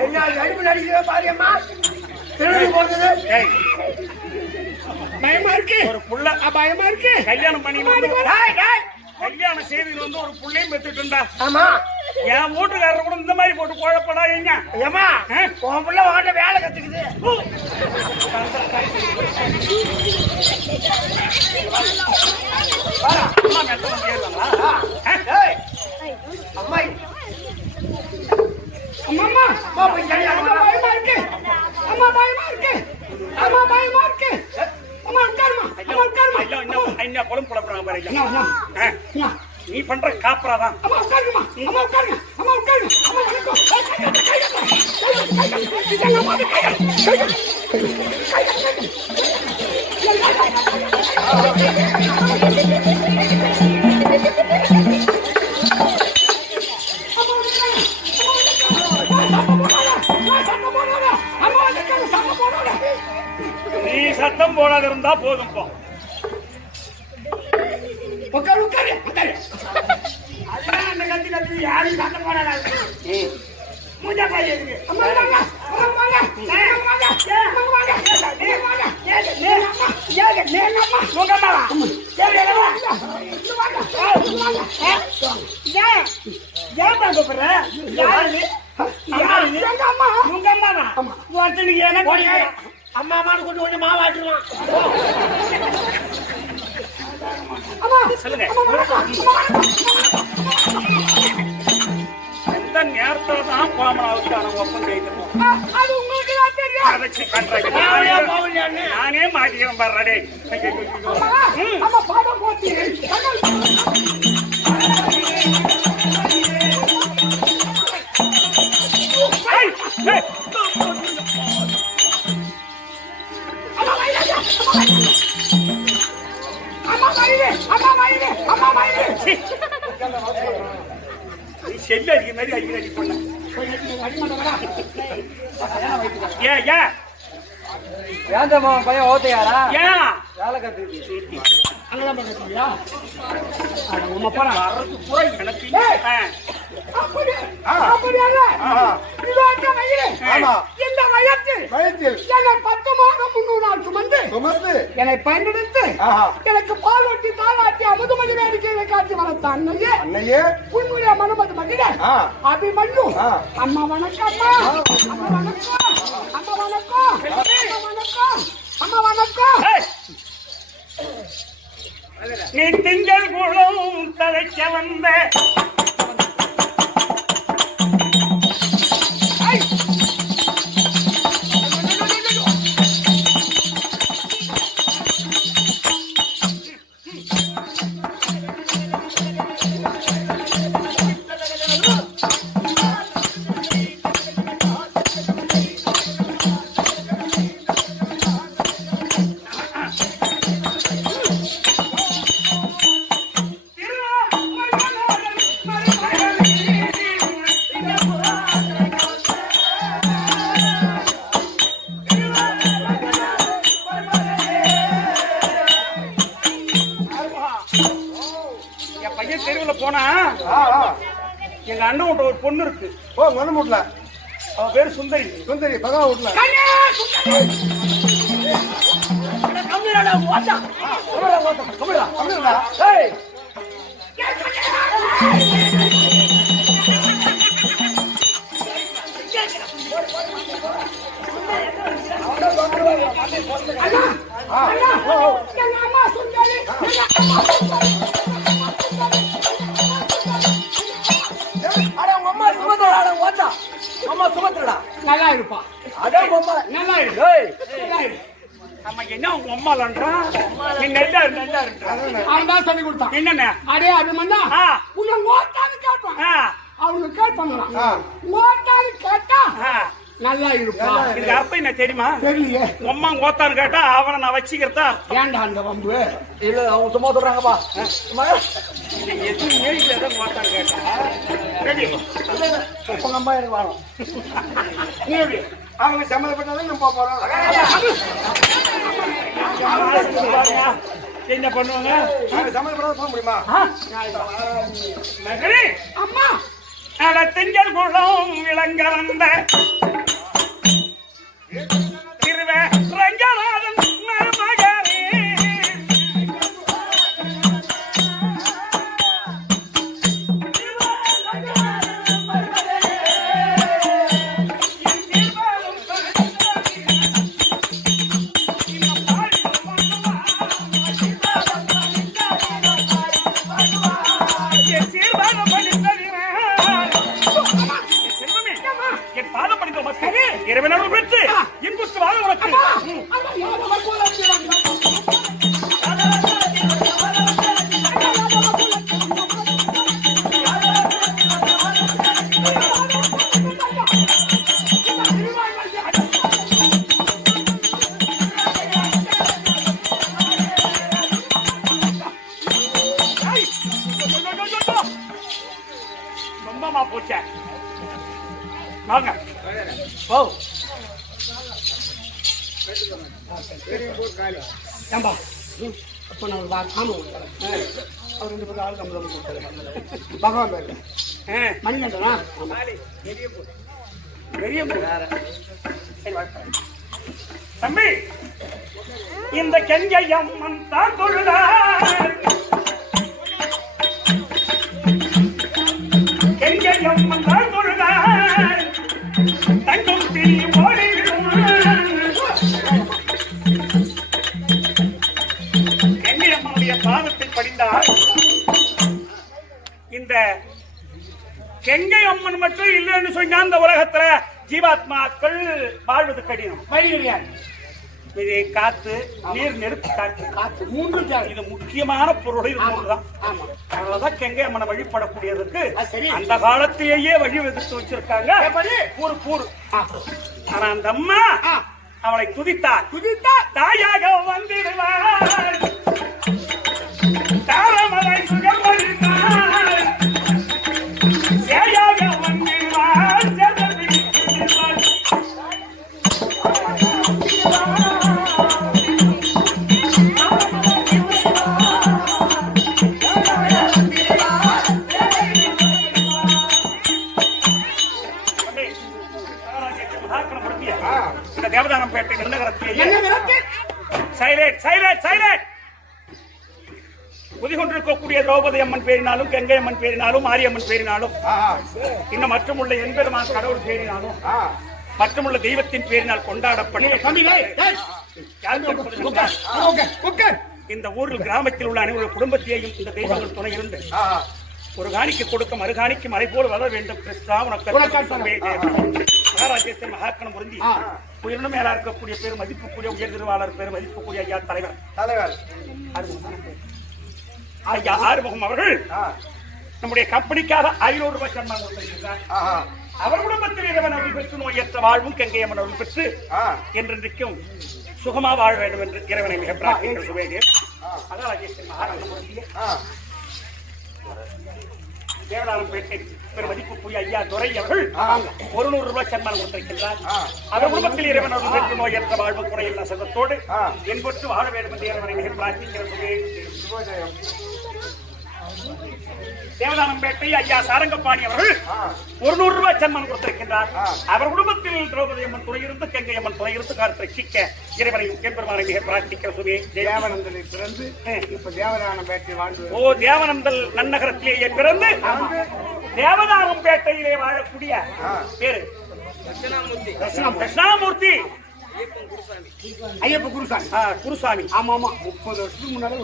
என்ன அடிப்பு நடிக்கிற பாரியம்மா திரும்பி போகுது. பயமா இருக்கு. ஒரு புள்ள பயமா இருக்கு. கல்யாணம் பண்ணி கல்யாண செய்தியில் வந்து ஒரு புள்ளையும் பெற்றுட்டா. ஆமா, என் வீட்டுக்காரர் கூட இந்த மாதிரி போட்டு குழப்படாதீங்க. ஏமா உன் புள்ள உன்கிட்ட வேலை கத்துக்குது. அம்மா மெத்த வந்து ஏறலாங்களா? அம்மா அம்மா பயமா இருக்கு. அம்மா பயமா இருக்கு. அம்மா பயமா இருக்கு. அம்மா உட்காருமா. அம்மா உட்காருமா. ஐயா குழம்பு குழப்பறாங்க பாருங்க. நீ பண்ற காப்பராதான். அம்மா உட்காருமா. அம்மா உட்காருங்க. அம்மா உட்காருங்க. அம்மா நீ சத்தம் போடாத இருந்தா போதும் போ. உட்காரு உட்காரு உட்காரு. அதெல்லாம் அந்த கத்தி கத்தி யாரும் சத்தம் போடாத. மூஞ்சா பாய் இருக்கு. அம்மா வாங்க. அம்மா வாங்க. அம்மா வாங்க. அம்மா வாங்க. நீ வாங்க. நீ அம்மா. ஏங்க நீ அம்மா. உங்க அம்மா வா. ஏங்க வா. நீ வாங்க. வாங்க. ஏன் பாக்கற? யாரு? யாரு? உங்க அம்மா. உங்க அம்மா வா. ஒருத்தனுக்கு என்ன அம்மா அம்மான்னு கொண்டு கொஞ்சம் மாவாட்டுவான். சொல்லுங்க. எந்த நேரத்துல தான் கோமலாவுக்கான ஒப்பந்தம் செய்திருக்கோம். அது உங்களுக்கு தான் தெரியும். நானே மாட்டிக்கிறேன் பாரு. அம்மா பாடம் போச்சு. செல்லு அடிக்க மாதிரி அடிக்கடி பண்ண. ஏன் ஏந்தம்மா பையன் ஓத்தையாரா? ஏன் வேலை கத்துக்கிட்டு அங்கதான் பக்கத்துலயா? எனக்கு இந்த வயத்தில் என்னை 10 மாதம் 300 நாள் சுமந்து என்னை பயன்படுத்தி எனக்கு பால் ஒட்டி தாளாட்டி அமுதுமதி வேடிக்கையை காட்டி போற்றி வளர்த்த அன்னையே அன்னையே உன்னுடைய மனமது மகிழ ஆ. அபிமன்யு ஆ. அம்மா வணக்கம் அம்மா அம்மா வணக்கம் அம்மா வணக்கம் அம்மா வணக்கம் அம்மா வணக்கம் ஏய்! நீ திங்கள் குளம் தழைக்க வந்த ஐ! என் பையன் தெருவுல போனா ஆ, ஆ. எங்க அண்ணன் வீட்டு ஒரு பொண்ணு இருக்கு ஓ மன வீட்டுல அவ பேரு சுந்தரி சுந்தரி பகவான் வீட்டுல கம்மிடா ஓட்டா கம்மிடா ஓட்டா கம்மிடா அப்படிங்களா? ஏய் அண்ணா ஆ. அண்ணா ஓ, ஓ. எங்க அம்மா சுந்தரி எங்க அம்மா சுந்தரி அட உங்க அம்மா சுபத்ரா அட ஓட்டா அம்மா சுபத்ரா நல்லா இருப்பா அட உங்க அம்மா நல்லா இரு ஏய் நல்லா இரு நம்ம என்ன உங்க அம்மாலன்றான் நீ நெல்லா நெல்லா இருக்க அவன் தான் சொல்லி கொடுத்தான் என்னண்ணே அடே அபிமன்னா ஆ. உன்னை ஓட்டான்னு கேட்பான் ஆ, அவனுக்கு கேட்பாங்களாம் ஆ. ஓட்டான்னு கேட்டா ஆ. நல்லா இருப்பா இதுக்கு அர்த்தம் என்ன தெரியுமா தெரியலையே உங்க அம்மா கோத்தான்னு கேட்டா அவனை நான் வச்சுக்கிறதா ஏன்டா அந்த வம்பு இல்ல அவங்க சும்மா சொல்றாங்கப்பா சும்மா எதுவும் ஏழில ஏதாவது கோத்தான்னு கேட்டா ரெடி உங்க அம்மா எனக்கு வேணும் நீ எப்படி அவங்க சம்மந்தப்பட்டாதான் நம்ம போறோம். என்ன பண்ணுவாங்க அவங்க சம்மந்தப்படாத போக முடியுமா? மகனே அம்மா அட திங்கள் குளம் விளங்க வந்த திருவ ரங்கநாதன் மருமகனே. என் சீர்வாதம் படித்ததினால் செல்வமே, என் பாதம் படித்த மக்கள் இறைவனோடு பெற்று இன்புற்று வாழ உனக்கு அம்மா யாரோ போல ரொம்பமா போச்ச வாங்க ஓ ஏம்பா அப்ப நான் காம அவர் ரெண்டு பேரும் ஆள் கம்பளம் கொடுத்தாரு பகவான் பேரு ஆ, மணிகண்டனா பெரிய தம்பி இந்த கெஞ்சை அம்மன் தான் தொழுதார் கெஞ்சை அம்மன் தான் தொழுதார் தங்கும் தீ ஓடிவிடும் கெஞ்சை அம்மனுடைய பாதத்தை படிந்தார் இந்த கெங்கை அம்மன் மட்டும் இல்லைன்னு சொன்னா அந்த உலகத்துல ஜீவாத்மாக்கள் வாழ்வது கடினம் வழி கிடையாது இது காத்து நீர் நெருப்பு காற்று காத்து மூன்று ஜாதி இது முக்கியமான பொருள் இது மூணுதான் ஆமா அதனாலதான் கெங்கை அம்மனை வழிபடக்கூடியதுக்கு அது சரி. அந்த காலத்திலேயே வழி வகுத்து வச்சிருக்காங்க எப்படி? கூறு கூறு ஆ. ஆனா அந்த அம்மா ஆ. அவளை துதித்தார் துதித்தா தாயாக வந்திடுவார் தாரமலை சுகமளித்தார் சேயாக வந்திடுவார் செல்வத்தை கொடுத்திடுவார். இந்த தேவதானம் பேட்டை நகரத்திலேயே என்ன நிறத்து சைலண்ட் சைலண்ட் சைலண்ட் இருக்கக்கூடிய திரௌபதி அம்மன் பேரினாலும் கங்கை அம்மன் பேரினாலும் மாரியம்மன் பேரினாலும் இன்னும் மற்றுமுள்ள எம்பெருமான் கடவுள் பேரினாலும் மற்றுமுள்ள தெய்வத்தின் பேரினால் கொண்டாடப்பட்ட இந்த ஊரில் கிராமத்தில் உள்ள அனைவரும் குடும்பத்தையும் இந்த தெய்வங்கள் துணை இருந்து ஒரு காணிக்கு கொடுக்க மறுகாணிக்கு மலை போல் வளர வேண்டும் கிருஷ்ணா மகாராஜ்யத்தின் மகாக்கணம் பொருந்தி உயிரினும் மேலா இருக்கக்கூடிய பேர் மதிப்புக்கூடிய உயர் திருவாளர் பேர் மதிப்புக்கூடிய ஐயா தலைவர் ஐயா ஆறுமுகம் அவர்கள் நம்முடைய கம்பெனிக்காக 500 ரூபாய் சன்மானம் கொடுத்திருக்கிறார். அவர் குடும்பத்தில் இறைவன் அவர்கள் பெற்று நோயற்ற வாழ்வும் கங்கையம்மன் அவர்கள் பெற்று என்றென்றைக்கும் சுகமா வாழ வேண்டும் என்று இறைவனை மிக பிரார்த்திக்கிற சுவேதியர் மகாராஜ்யத்தின் மகாக்கணம் பொருந்திய தேவதானம்பேட்டை பெரும் மதிப்புக்குரிய ஐயா துரை அவர்கள் 100 ரூபாய் சன்மானம் கொடுத்திருக்கின்றார். அவர் குடும்பத்தில் இறைவன் அவர்கள் பெற்று நோயற்ற வாழ்வு குறையில்லா செல்வத்தோடு என்பொற்று வாழ வேண்டும் என்று இறைவனை மிக பிரார்த்திக்கிற தேவதானம்பேட்டை ஐயா சாரங்கப்பாணி அவர்கள் 100 ரூபாய் சன்மானம் கொடுத்திருக்கின்றார். அவர் குடும்பத்தில் திரௌபதி அம்மன் துணையிருந்து கங்கை அம்மன் துணையிருந்து காலத்தை சிக்க இறைவனை பெருமானை மிக பிரார்த்திக்கிற சுவே தேவனந்தலில் பிறந்து இப்ப தேவதானம்பேட்டை வாழ்ந்து தேவனந்தல் நன்னகரத்திலேயே பிறந்து தேவதானம்பேட்டையிலே வாழக்கூடிய பேரு தட்சிணாமூர்த்தி ஐயப்ப குருசாமி. ஆமா 30 வருஷத்துக்கு முன்னாலே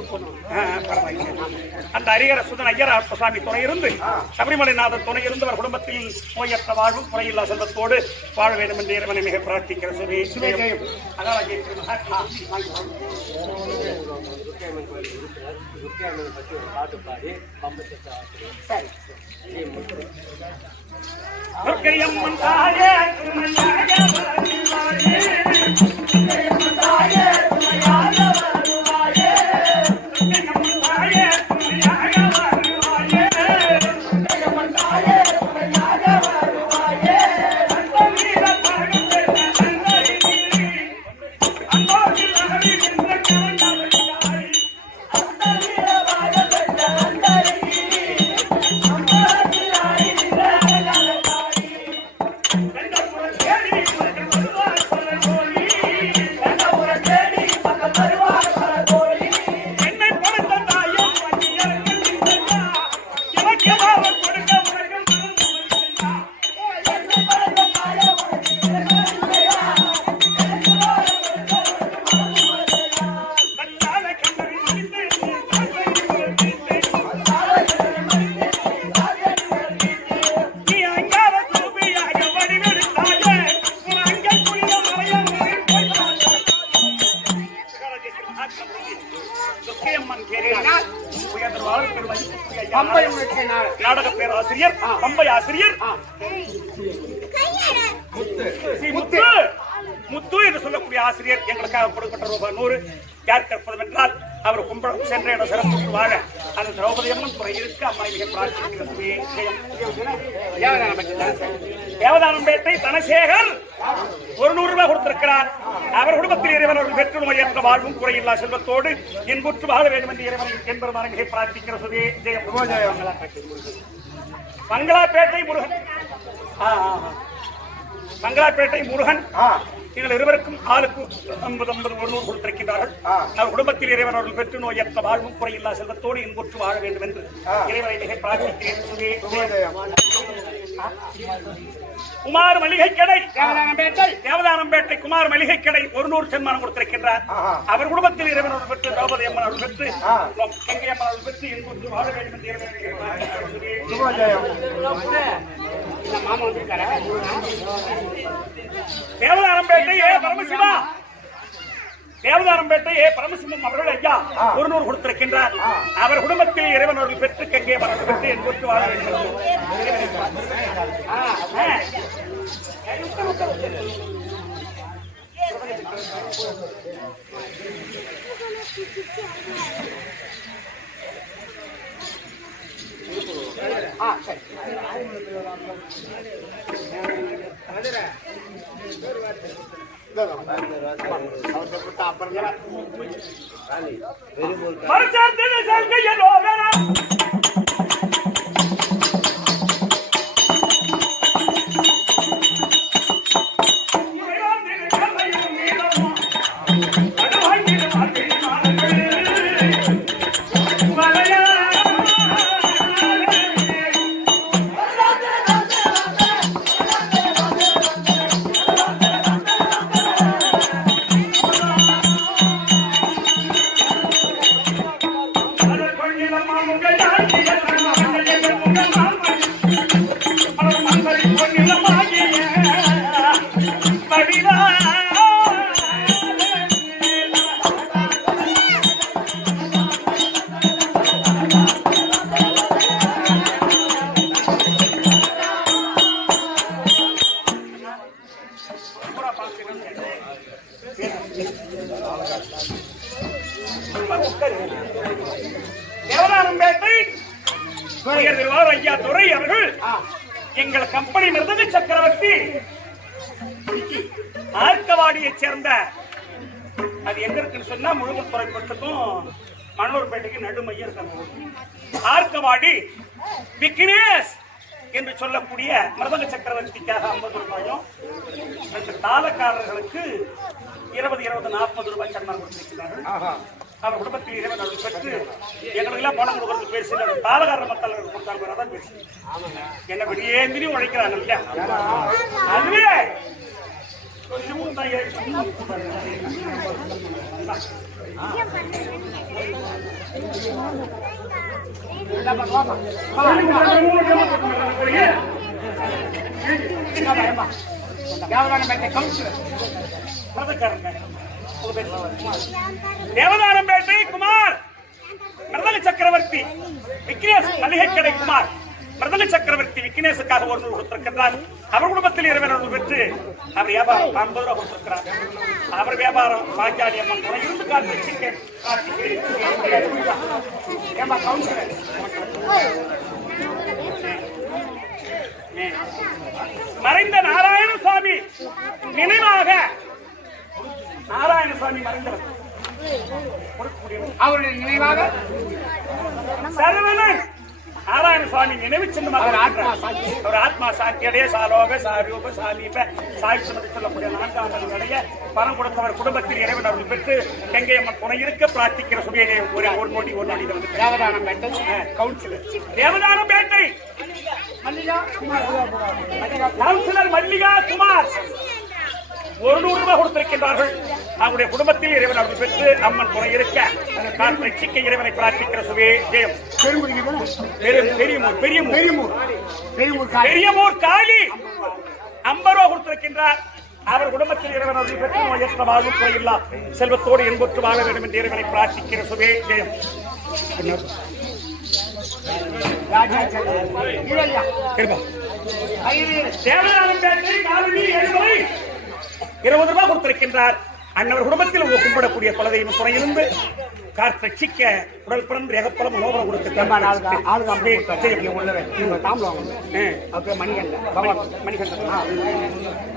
அந்த ஹரிஹர சுதன் ஐயர் அப்பசாமி துணை இருந்து சபரிமலைநாதன் துணை இருந்து அவர் குடும்பத்தில் நோயற்ற வாழ்வும் குறையில்லா செல்வத்தோடு வாழ வேண்டும் என்று இறைவனை மிக பிரார்த்திக்கிற சுவே துர்க்கையம்மன் தாயே நாடக பேராசிரியர் பம்பை ஆசிரியர் முத்து என்று சொல்லக்கூடிய ஆசிரியர் எங்களுக்காக கொடுக்கப்பட்ட ரூபாய் 100 யார் கற்பதும் என்றால் அவர் கும்பலம் சென்ற இடம் சிறப்பு வாழ அந்த திரௌபதி அம்மன் துறை இருக்கு அம்மா மிக பிரார்த்திக்கிறது. தேவதானம்பேட்டை தனசேகர் 100 ரூபாய் கொடுத்திருக்கிறார். அவர் குடும்பத்தில் இறைவன் அவர்கள் பெற்று நோயற்ற வாழ்வும் குறையில்லா செல்வத்தோடு என்புற்று வாழ வேண்டும் என்று இறைவனை என்பருமான மிக பிரார்த்திக்கிறது. மங்களாப்பேட்டை முருகன் மங்களாப்பேட்டை முருகன் நீங்கள் இருவருக்கும் ஆளுக்கு 50 100 கொடுத்திருக்கின்றார்கள். அவர் குடும்பத்தில் இறைவன் அவர்கள் பெற்று நோயற்ற வாழ்வும் குறையில்லா செல்வத்தோடு இன்புற்று வாழ வேண்டும் என்று இறைவனை மிக பிரார்த்திக்கிறேன். குமார் மளிகை கடை தேவதானம்பேட்டை குமார் மளிகை கடை 100 சன்மானம் கொடுத்திருக்கின்றார். அவர் குடும்பத்தில் இறைவன் அவர்கள் பெற்று திரௌபதி அம்மன் அவர்கள் பெற்று கங்கை அம்மன் அவர்கள் பெற்று இன்புற்று வாழ வேண்டும் என்று மாமா வந்திருக்காரா? தேவதானம்பேட்டை பரமசிவா தேவதானம்பேட்டை பரமசிவம் அவர்கள் ஐயா 100 கொடுத்திருக்கின்றார். அவர் குடும்பத்தில் இறைவன் அவர்கள் பெற்று கங்கை அம்மன் அவர்கள் பெற்று என்புற்று வாழ வேண்டும். மலையா உயர் நிர்வாகர் ஐயா துரை அவர்கள் எங்கள் கம்பெனி மிருதங்க சக்கரவர்த்தி ஆர்கவாடியை சேர்ந்த, அது எங்க இருக்குன்னு சொன்னா முழுவதுறைப்பட்டுக்கும் மணலூர்பேட்டைக்கு நடுமைய இருக்காங்க. ஆர்கவாடி விக்னேஷ் என்று சொல்லக்கூடிய மிருதங்க சக்கரவர்த்திக்காக 50 ரூபாயும், 2 தாளக்காரர்களுக்கு 20-40 ரூபாய் சன்மானம் கொடுத்திருக்கிறார்கள். அவர் குடும்பத்தில் இறைவன் பெற்று எங்களுக்கெல்லாம் பணம் கொடுக்கறது பேசி தாளக்காரர் மக்கள் கொடுத்தாங்க தான் பேசி என்ன வெளியேந்திரி உழைக்கிறாங்க இல்லையா. அதுவே தேவதானம்பேட்டை குமார் மிருதங்க சக்கரவர்த்தி விக்னேஷ் மளிகை கடை குமார் மிருதங்க சக்கரவர்த்தி விக்னேஷுக்காக 100 கொடுத்திருக்கிறார். அவர் குடும்பத்தில் இறைவன் பெற்று அவர் வியாபாரம் 50 ரூபாய் கொடுத்திருக்கிறார். அவர் வியாபாரம் பாஞ்சாலி அம்மன் துணை இருந்து மறைந்த நாராயணசாமி நினைவாக, நாராயணசாமி மறைந்தவர் அவருடைய நினைவாக சரவணன் நாராயணசாமி நினைவு சின்னமாக ஒரு ஆத்மா சாட்சியடைய சாலோக சாரூப சாலீப சாட்சி சொல்லக்கூடிய 4ஆம் நிலைய பணம் கொடுத்தவர் குடும்பத்தில் இறைவன் அவர்கள் பெற்று கங்கையம்மன் துணை இருக்க பிரார்த்திக்கிற சுபியை ஒரு நோட்டி தேவதானம்பேட்டை கவுன்சிலர் தேவதானம்பேட்டை கவுன்சிலர் மல்லிகா குமார் 100 ரூபாய் கொடுத்திருக்கின்றார்கள். அவருடைய குடும்பத்தில் இறைவன் அவர்கள் பெற்று அம்மன் துணை இருக்க ரட்சிக்க இறைவனை பிரார்த்திக்கிற சுவே ஜெயம். பெரியமூர் காளி 50 ரூபாய் கொடுத்திருக்கின்றார். அவர் குடும்பத்தில் இறைவன் அவர்கள் பெற்று நோயற்ற வாழ்வு குறையில்லா செல்வத்தோடு என்பொற்று வாழ வேண்டும் என்று இறைவனை பிரார்த்திக்கிற சுவே ஜெயம். தேவதானம்பேட்டை காலனி 20 ரூபாய் கொடுத்திருக்கின்றார். அன்னவர் குடும்பத்தில் கும்பிடக்கூடிய குலதெய்வம் துணையிலிருந்து ரட்சிக்க உடல் பிறந்து ஏகப்பலம் மனோபரம் கொடுத்து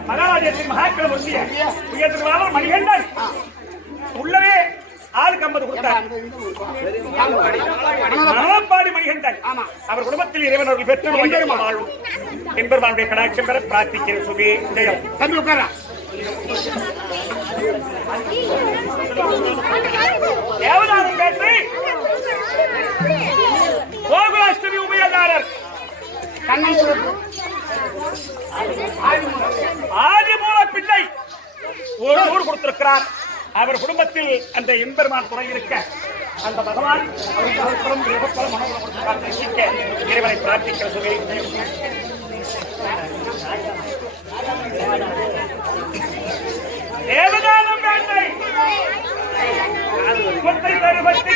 மகாராஜத்தின் மகாக்கள் உயர்ந்த மணிகண்டன் உள்ளவே ஆளுக்கு 50 கொடுத்தார். மணப்பாடி மணிகண்டன் அவர் குடும்பத்தில் இறைவன் அவர்கள் பெற்று வாழும் என்பவருடைய கடாட்சம் பெற பிரார்த்திக்கிற சுபே ஜெயம். தேவதானம்பேட்டை கோகுலாஷ்டமி உபயதாரர் ஆதிமூல பிள்ளை 100 கொடுத்திருக்கிறார். அவர் குடும்பத்தில் அந்த எம்பெருமான் துணை இருக்க அந்த பகவான் இறைவனை பிரார்த்திக்கிற சுவை. தேவதானம்பேட்டை கொட்டை தருவத்தை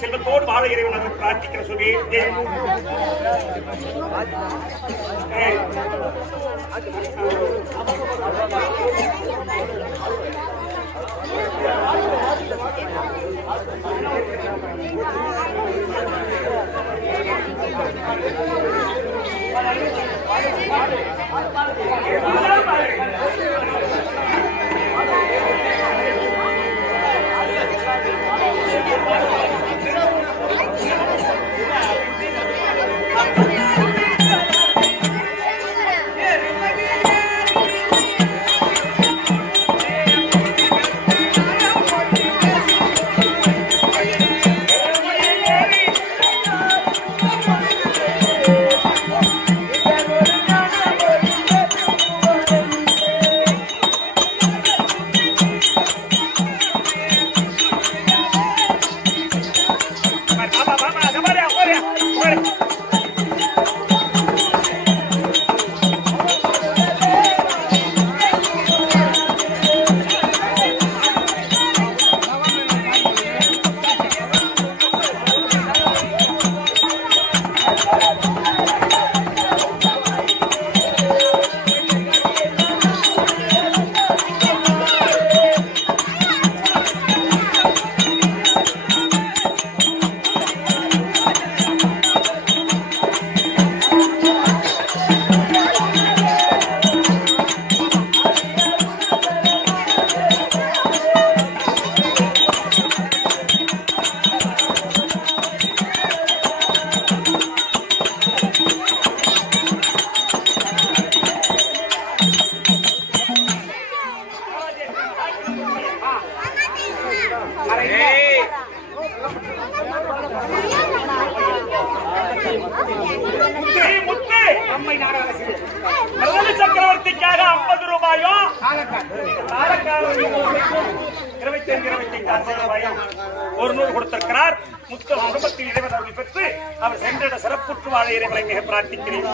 செல்வத்தோடு வாழ இறைவன் பிரார்த்திக்கிற சுவே. முத்து அம்மை நாடக சக்கரவர்த்திக்காக 50 ரூபாயும் 25 ரூபாயும் 100 கொடுத்திருக்கிறார். முத்து குடும்பத்தில் இறைவன் பெற்று அவர் சென்றிட சிறப்புற்று வாழ இறைவனை மிக பிரார்த்திக்கிறேன்.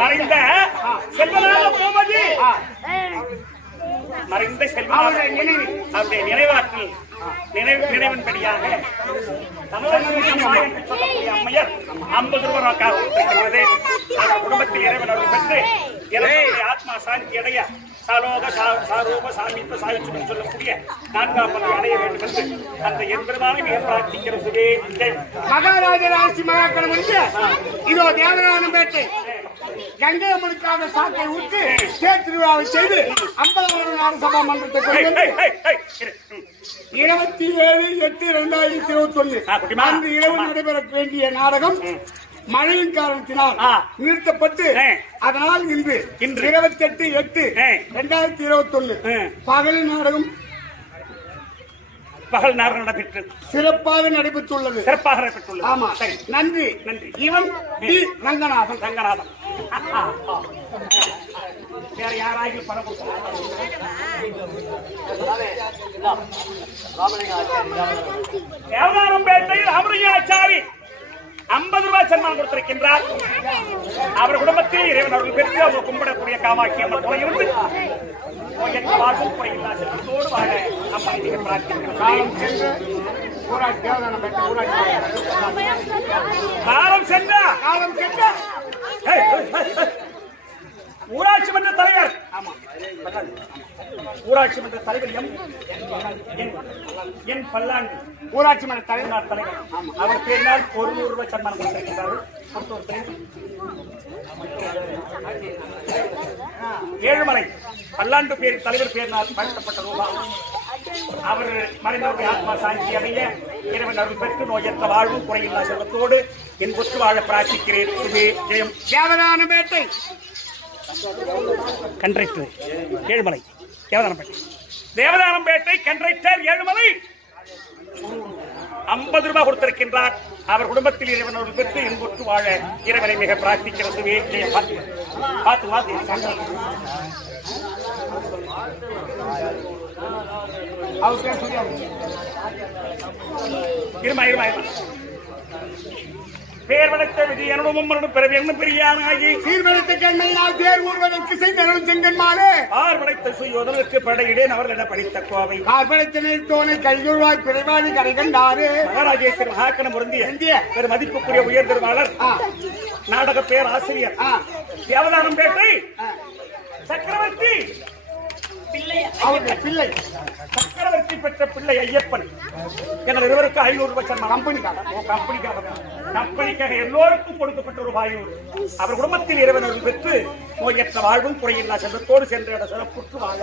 மறைந்த செல்வராக பூபதி மறைந்த செல்வராக அவருடைய நினைவாற்றல் நினைவின்படியாக சொல்லக்கூடிய அம்மையர் 50 ரூபாய்க்காக கொடுத்திருக்கிறது. குடும்பத்தில் இறைவன் அவர்கள் பெற்று இறைவனுடைய ஆத்மா சாந்தி அடைய சாலோக சாரூப சாமித்த சாயுச்சுடன் சொல்லக்கூடிய 4ஆம் பதவி அடைய வேண்டும் என்று அந்த எம்பெருமானை மிக பிரார்த்திக்கிறது. மகாராஜராசி மகாக்கணம் இதோ தேவரானம் பேட்டை கங்கை அம்மனுக்காக சாக்கை ஊற்றி தேர் திருவிழாவை செய்து 50 நாடு சபா மன்றத்தை 27/8/2021 அன்று இரவு நடைபெற வேண்டிய நாடகம் மழையின் காரணத்தினால் நிறுத்தப்பட்டு அதனால் இன்று 28/8/2021 பகல் நாடகம் நடைபெற்று சிறப்பாக நடைபெற்றுள்ளது. ஆமா, நன்றி. இவன் ரங்கநாதன். வேற யாராவது பணம் தேவதானம்பேட்டையில் அமரையாச்சாரி 50 ரூபாய் சன்மானம் கொடுத்திருக்கின்றார். அவர் குடும்பத்தில் இறைவன் அவர்கள் பெற்று அவர் கும்பிடக்கூடிய காமாட்சி அம்மன் துணையிருந்து வாழ்வும் குறையில்லா செல்வத்தோடு வாழ அம்மா மிக பிரார்த்திக்கிறோம். காலம் சென்ற ஊராட்சி மன்ற தலைவர் ஊராட்சி மன்ற தலைவர் என் பல்லாண்டு ஊராட்சி மன்ற தலைவர் அவர் பேரினால் 100 ரூபாய் சன்மானம் கொடுத்திருக்கிறார்கள். ஏழுமலை பல்லாண்டு பேர் தலைவர் பேரினால் படுத்தப்பட்ட ரூபாய் அவர் மறைந்தவருடைய ஆத்மா சாந்தி அடைய இறைவன் அருள் பெற்று நோயற்ற வாழ்வும் குறையில்லா செல்வத்தோடு என் பொற்று வாழ பிரார்த்திக்கிறேன். ஜெயம். தேவதானம்பேட்டை கண்ட்ரைக்டர் ஏழுமலை தேவதானம்பேட்டை கண்ட்ரைக்டர் ஏழுமலை 50 ரூபாய் கொடுத்திருக்கின்றார். அவர் குடும்பத்தில் இறைவன் அவர்கள் பெற்று இன்புற்று வாழ இறைவனை மிக பிரார்த்திக்கிறது. பார்த்து இருமா பேர் வளர்த்த விதி என்னும் பிறவி என்ன பெரியானாகி சீர்வளர்த்த கண்மையினால் தேர் ஊர்வதற்கு செய்தருளும் செங்கன்மாலே ஆர் படைத்த சுயோதனுக்கு படையிடேன் அவர்கள் என படித்த கோவை ஆர்படைத்த தோனை கையுள்வாய் குறைவாளி கரை கண்டாரு மகாராஜேஸ்வரர் மகாக்கணம் பொருந்திய பெரும் மதிப்புக்குரிய உயர் திருவாளர் நாடக பேர் ஆசிரியர் தேவதானம்பேட்டை சக்கரவர்த்தி பிள்ளை சக்கரவர்த்தி பெற்ற பிள்ளை ஐயப்பன் எனது இருவருக்கு 500 ரூபாய் கம்பெனிக்காக எல்லோருக்கும் கொடுக்கப்பட்ட ஒரு 500. அவர் குடும்பத்தில் இறைவனர்கள் பெற்று நோயற்ற வாழ்வும் குறையில்லா செல்வத்தோடு சென்ற சிறப்புற்று வாழ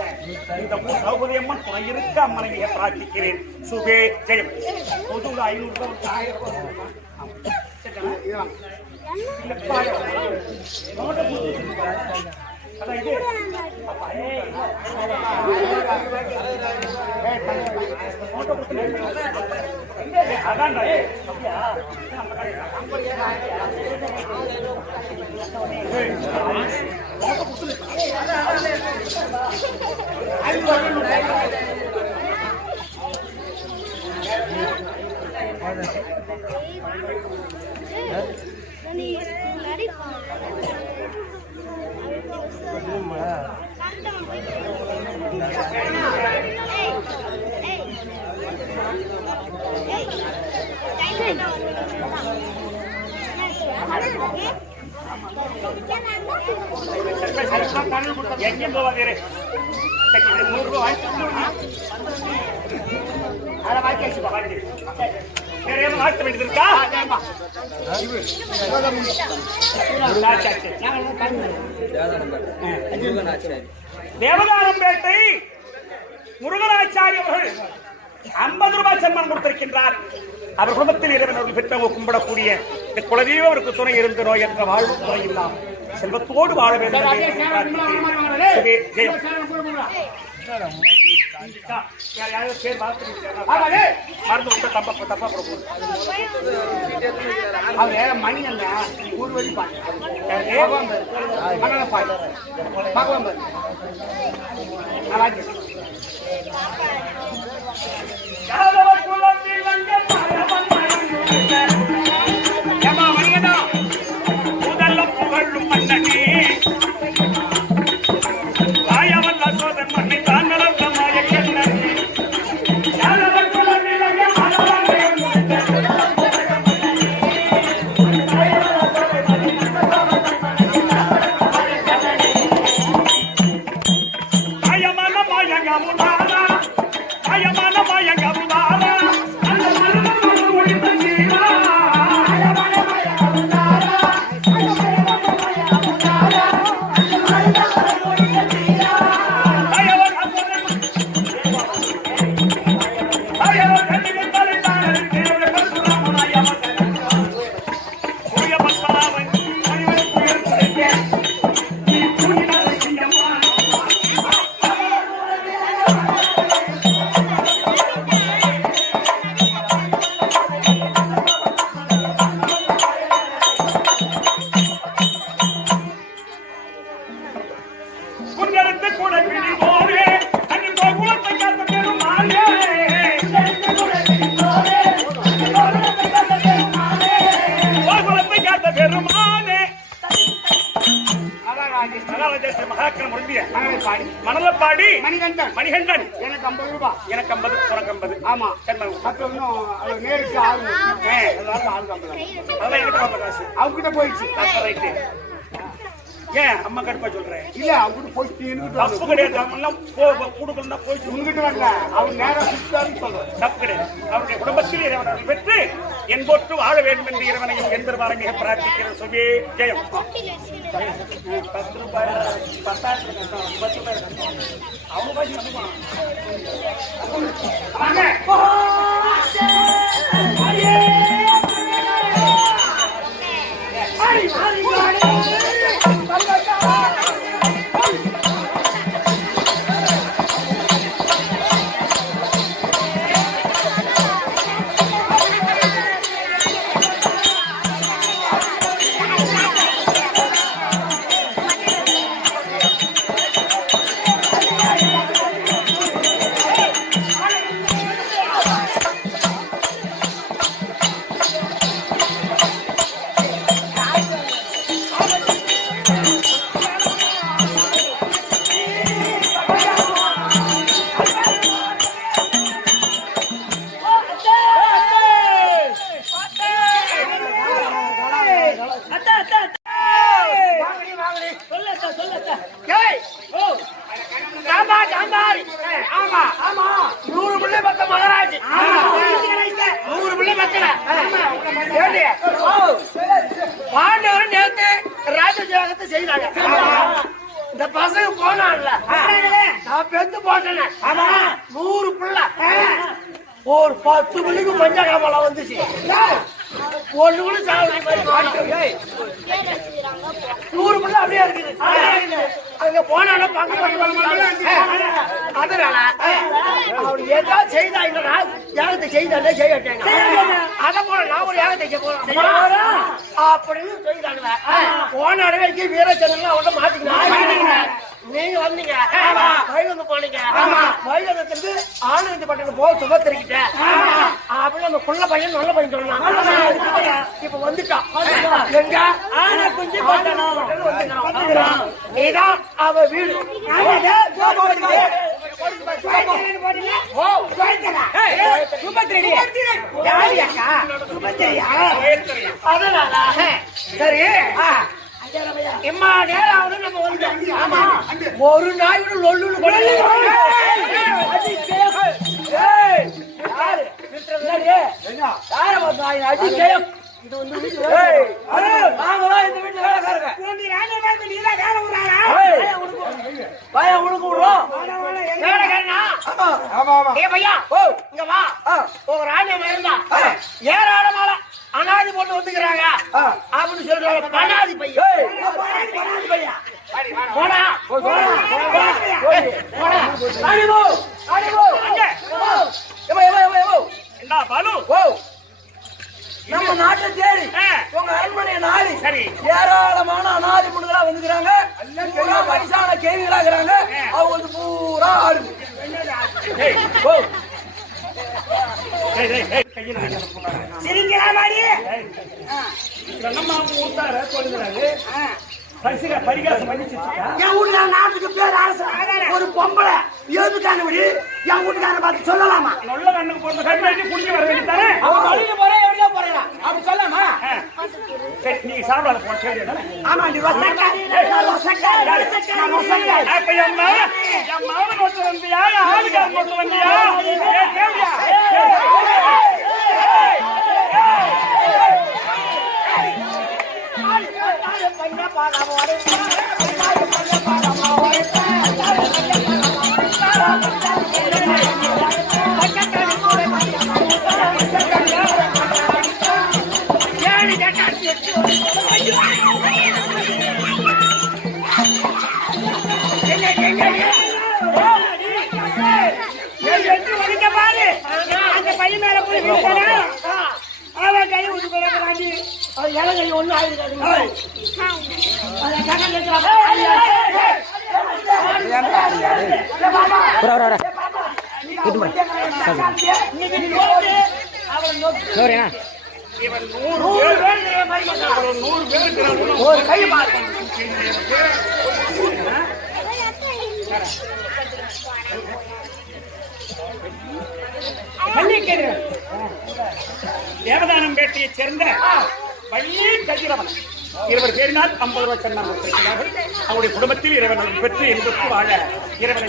இந்த சௌகரி அம்மன் துணையிருக்க அம்மனை மிக பிரார்த்திக்கிறேன். சுபே ஜெயம். பொது 500 எங்கேயும் போவாதீரு 100 ரூபாய் அதை வாங்கி வேற ஏதாவது மாற்ற வேண்டியது இருக்கா? தேவதானம்பேட்டை முருகனாச்சாரி அவர்கள் 50 ரூபாய் சன்மானம் கொடுத்திருக்கின்றார். அவர் குடும்பத்தில் இறைவன் அவர்கள் பெற்றவங்க கும்பிடக்கூடிய இந்த குலதெய்வம் அவருக்கு துணை இருந்த நோய் என்ற வாழ்வு துணை இல்லாம் செல்வத்தோடு வாழ வேண்டும். மருந்து விட்டு தப்பா கொடுக்கும் மணி அல்ல ஒரு வழி முதல்ல புகழும் மன்னனே ஆயவல்ல சோதன் மண்ணை தான் நடந்த மாய கண்ணனே மணலப்பாடி மணிகண்டன் மணிகண்டன் எனக்கு 50 ரூபாய். எனக்கு 50 உனக்கு 50. ஆமா அப்ப இன்னும் நேருக்கு ஆகும் ஆளுக்கு 50. அதெல்லாம் என்கிட்ட வந்த காசு அவங்கிட்ட போயிடுச்சு. ரைட்டு. ஏன் அம்மா கடுப்பா சொல்றேன்? இல்ல அவங்கிட்ட போயிட்டு தப்பு கிடையாது. அவங்கெல்லாம் கொடுக்கணும் போயிட்டு உங்ககிட்ட வரல. அவர் நேரம் சுத்தாருன்னு சொல்றேன். தப்பு கிடையாது. அவருடைய குடும்பத்தில் இறைவனை பெற்று என் போட்டு வாழ வேண்டும் என்று இறைவனையும் எந்திரவாரம் மிக பிரார்த்திக்கிற சொல்லி ஜெயம். 10 ரூபாய் 10,000 10 ரூபாய் அவங்க பாசி பாண்டவர் நேத்து ராஜஜாகத்தை செய்தாங்க. இந்த பசங்க போனான்ல நான் பெத்து போட்டேன். 100 பிள்ளை ஒரு 10 பிள்ளைக்கு மஞ்சள் வந்துச்சு. ஒண்ணு கூட சாப்பிட மாதிரி 100 பிள்ளை அப்படியே இருக்குது. அங்க போனாலும் அதனால அவர் ஏதாவது செய்தாங்கன்னா யாகத்தை செய்தாலே செய்யட்டாங்க. அதை போல நான் ஒரு யாகத்தை செய்ய போறேன் அப்படின்னு செய்தாங்க. போன அடவைக்கு வீரச்சந்திரன் அவன்கிட்ட மாத்திக்கணும். நீங்க வந்தீங்க வைகுந்து போனீங்க. வைகுந்தத்துக்கு ஆனந்த பட்டணம் போக சுபத்திருக்கிட்டேன் அப்படின்னு அந்த குள்ள பையன் நல்ல பையன் சொன்னான். இப்ப வந்துட்டான். எங்க ஆன குஞ்சு பட்டணம் இதான் அவ வீடு. அதனால சரி எம்மா நேரம் நம்ம வந்து ஒரு நாய் லொல்லு என்ன இது வந்து நாங்களாம் இந்த வீட்டுல வேலைக்காரங்க பயம் உனக்கு விடுறோம் ஆமா ஆமா இங்க வா ஒரு ராணியம் இருந்தா ஏராளமான அனாதி போட்டு வந்துக்கிறாங்க அப்படின்னு சொல்றாங்க பனாதி பையன் போடா என்ன பாலு நம்ம நாட்டை தேடி உங்க அரண்மனையை நாடி சரி ஏராளமான அனாதி பொண்ணுகளா வந்துக்கிறாங்க பூரா வயசான கேள்விகளா இருக்கிறாங்க அவங்க வந்து பூரா ஆடுது ஒரு பொம்பளை ஏதுக்கானபடி என் வீட்டுக்காரன் பார்த்து சொல்லலாமா நல்ல கண்ணுக்கு போட்டு கட்டி குடிக்க வர வேண்டியதானே வழியில போறேன் எப்படியா போறேன் அப்படி சொல்லாமா சரி நீங்க சாப்பிடாத போ சரி ஆமா நீ அப்ப என் மாவன் ஒட்டு வந்தியா ஆளுக்காரன் ஒட்டு வந்தியா கேள்வியா அந்த பையன் மேல போய் அவன் கை விட்டு போறாங்க இலங்கை ஒண்ணு ஆயிருக்காது இவன் 100 பேர் ஒரு கை தேவதானம் பேட்டையைச் சேர்ந்த வள்ளி கதிரவன் 20 பேரினால் 50 ரூபாய் சன்மானம் பெற்றிருக்கிறார்கள். அவருடைய குடும்பத்தில் இறைவன் பெற்று என்பதற்கு வாழ இறைவனை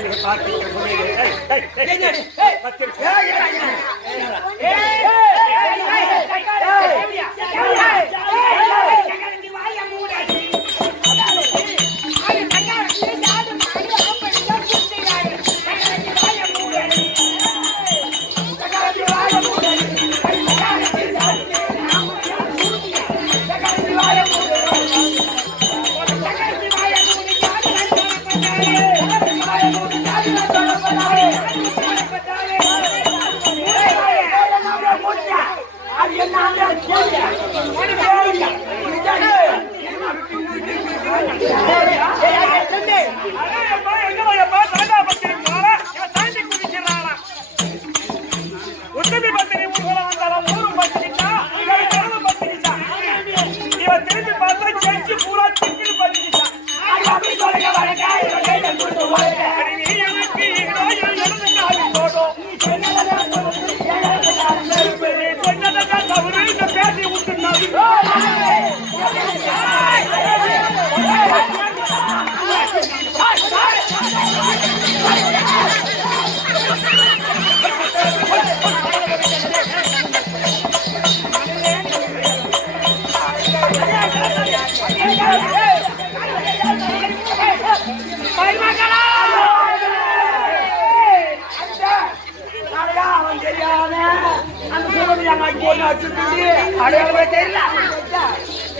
அடையாளமே தெரியல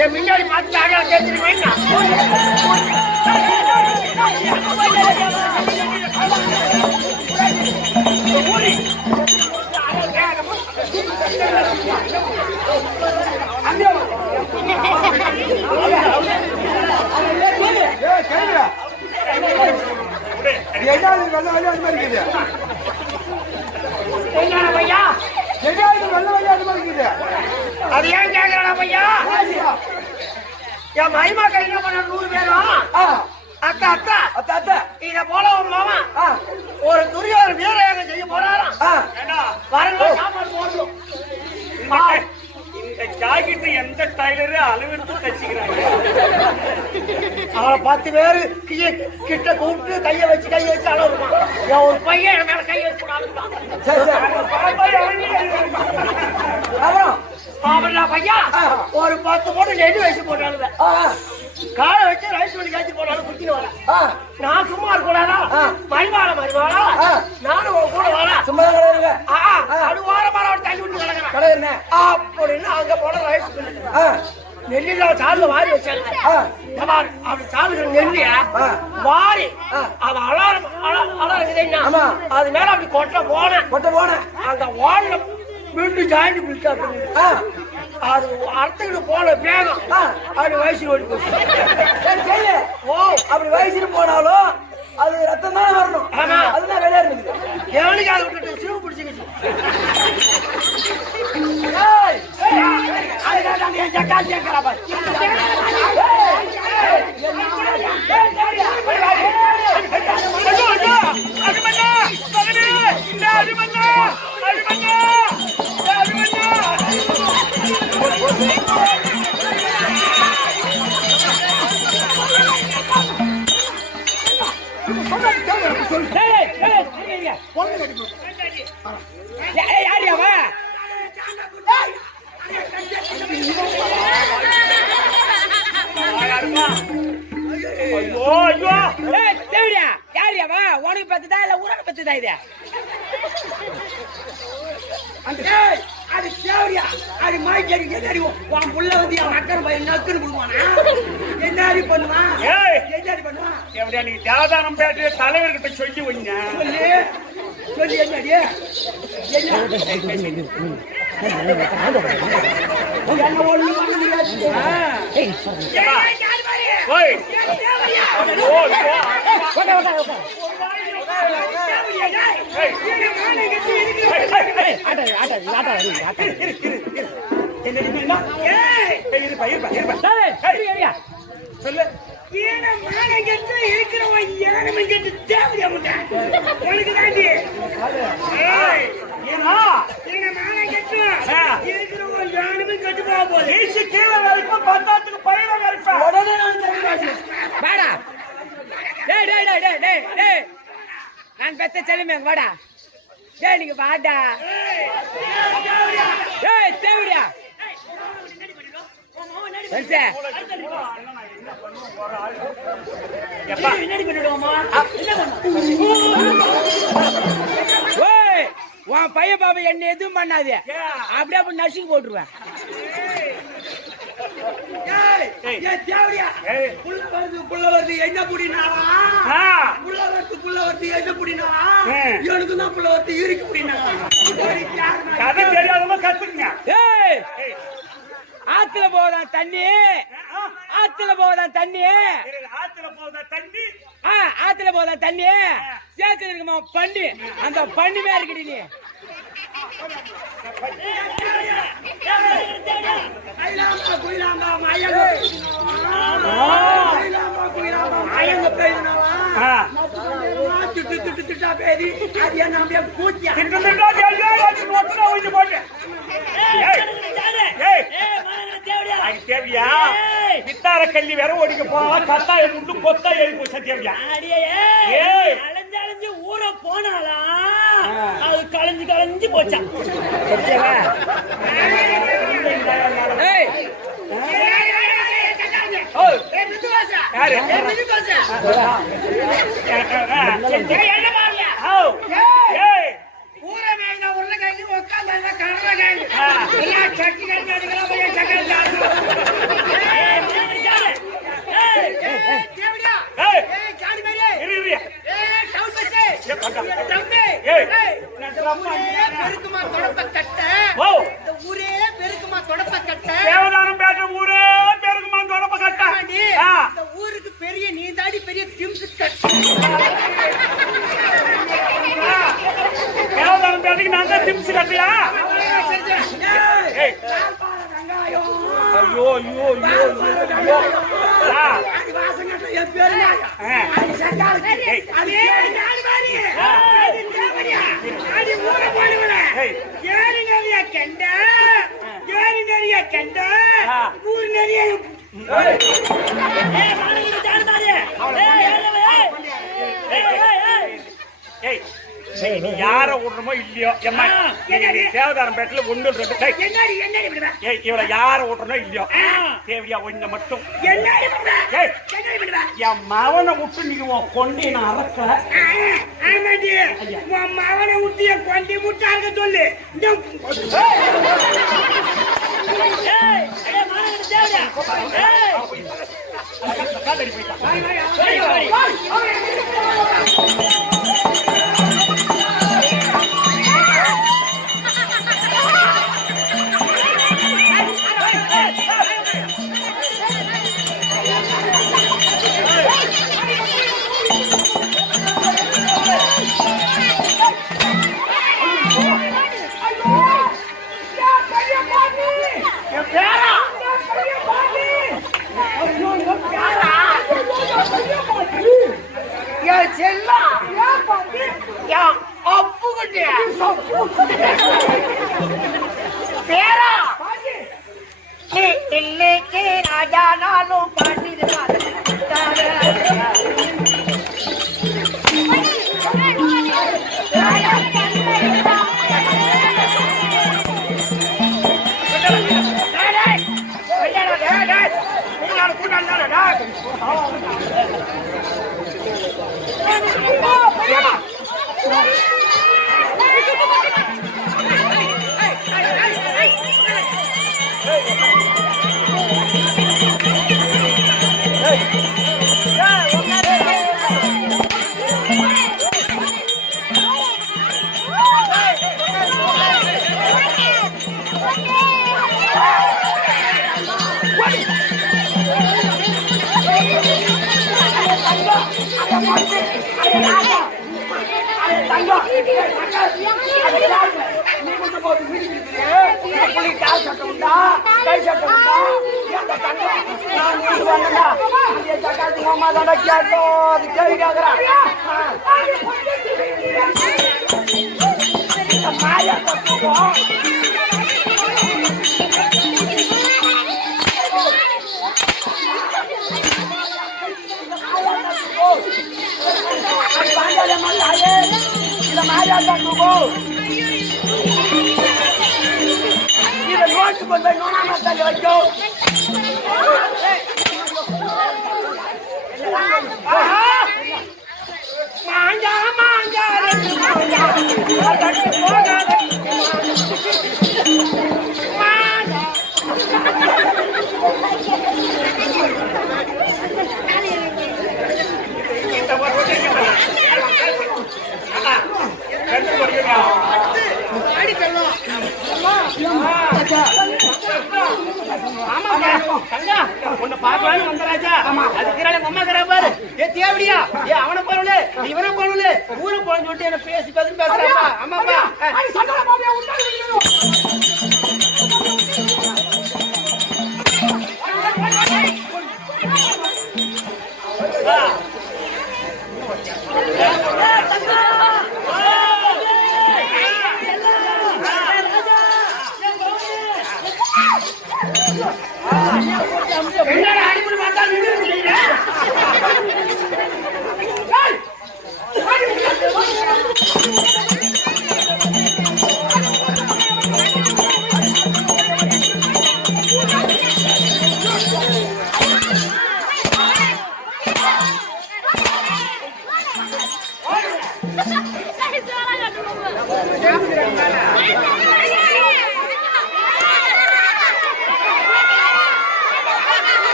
என் முன்னாடி பார்த்து அடையாளம் தெரிஞ்சிருவேன் அது ஏன் கேக்குறா பையா என் மகிமா என்ன பண்ண 100 பேரும் அத்தா அத்தா அத்தா அத்தா இத போல ஒரு மாமா ஒரு துரியோர் வீரயாக செய்ய போறாராம் வரணும் சாப்பாடு போடணும் இந்த ஜாக்கெட் எந்த டைலரு அளவெடுத்து தச்சுக்கிறாங்க அவளை 10 பேரு கிட்ட கூப்பிட்டு கைய வச்சு அளவுமா என் ஒரு பையன் என் மேல கைய வச்சு அப்புறம் பையா ஒரு 10 மூட்டை நெல்லு வச்சு போட்டாலும் காலை வச்சு ரைஸ் பண்ணி காய்ச்சி போட்டாலும் குடிச்சு வர நான் சும்மா இருக்கக்கூடாதா மறிவாளா நானும் உங்க கூட வரா சும்மா அது வார மரம் தள்ளி விட்டு கிடக்குறேன் அப்படின்னு அங்க போன ரைஸ் நெல்லில சாலுல வாரி வச்சாங்க அப்படி சாலுக்கு நெல்லிய வாரி அது அலாரம் அது மேல அப்படி கொட்ட போனேன் அந்த வாழ மீண்டும் ஜாயிண்ட் பிடிச்சா அது அர்த்தத்துக்கு போன வேகம் அப்படி வயசுல ஓடி போச்சு ஓ அப்படி வயசுல போனாலும் அது ரத்தம் தானே வரணும் அதுதான் வெளியே இருந்துக்குது எவனுக்கு அதை விட்டுட்டு சிவ பிடிச்சிக்கிச்சு உனக்கு பத்துதா இல்ல ஊரான பத்துதா இது அது சேவரியா அது மாய்க்கறி என்னடி உன் புள்ள வந்து அவன் அக்கறை பையன் நக்குன்னு கொடுப்பானா என்னடி பண்ணுவான் என்னடி பண்ணுவான் எப்படியா நீ தேவதானம் பேட்டு தலைவர்கிட்ட சொல்லி வைங்க சொல்லி என்னடி என்ன ஒண்ணு பண்ண முடியாது சொல்லு இருக்கிறவன் தேவையா உனக்கு தாண்டி இருக்கிறவன் யாருமே கட்டு போக போகுது கீழே வரைக்கும் பந்தாத்துக்கு பயிர வரைக்கும் உடனே நான் பெத்த செல்லுமே வாடா டேய் நீங்க வாடா டேய் தேவடியா சஞ்சே எப்பா என்னடி பண்ணிடுவோமா ஓய் உன் பையன் பாபா என்ன எதுவும் பண்ணாது அப்படியே அப்படி நசுக்கி போட்டுருவேன் புள்ள வருது என்ன புடினாவா புள்ள வருது என்ன புடினாவா எனக்கு தான் புள்ள வருது இருக்கு புடினாவா கதை தெரியாதவங்க கத்துக்குங்க ஆத்துல போதான் தண்ணி ஆத்துல போதான் தண்ணி ஆத்துல போதான் தண்ணி சேத்துல இருக்குமா பண்ணி அந்த பண்ணிமே இருக்குடி நீ தேவையா வித்தார கல்வி வேற ஓடிக்க போனா கத்தாய முட்டு கொத்தா எழுதி போச்சா தேவையா அலைஞ்சு ஊர போனாலா அது கலைஞ்சு போச்சா ஊரே பெருக்குமா தொடப்ப கட்ட தேவதானம் பேட்ட ஊரே பெருக்குமா தொடப்ப கட்ட இந்த ஊருக்கு பெரிய நீதாடி பெரிய திம்சு தேவதானம் பேட்டைக்கு நான் தான் திம்சு கட்டியா ஐயோ ஐயோ ஐயோ கண்ட ஊர் நிறைய நீ யார விடுறமோ இல்லையோ எம்மா சேவதாரம் பேட்டில 1 2 ஏய் இவள யார விடுறனோ இல்லையோ தேவையா ஒண்ணு மட்டும் என் மவனை விட்டு நீ கொண்டு நான் அறக்கல மகனை ஊட்டிய கொண்டி முட்டாங்க சொல்லு ராஜா நாளும் பாட்டி உன்னை பாக்கலான்னு வந்தராஜா அதுக்கு அம்மா கடை பாரு தேவடியா அவனை போனு இவனை போனு ஊரை போன சொல்லிட்டு என்ன பேசி பேசுறாப்பா அம்மாப்பா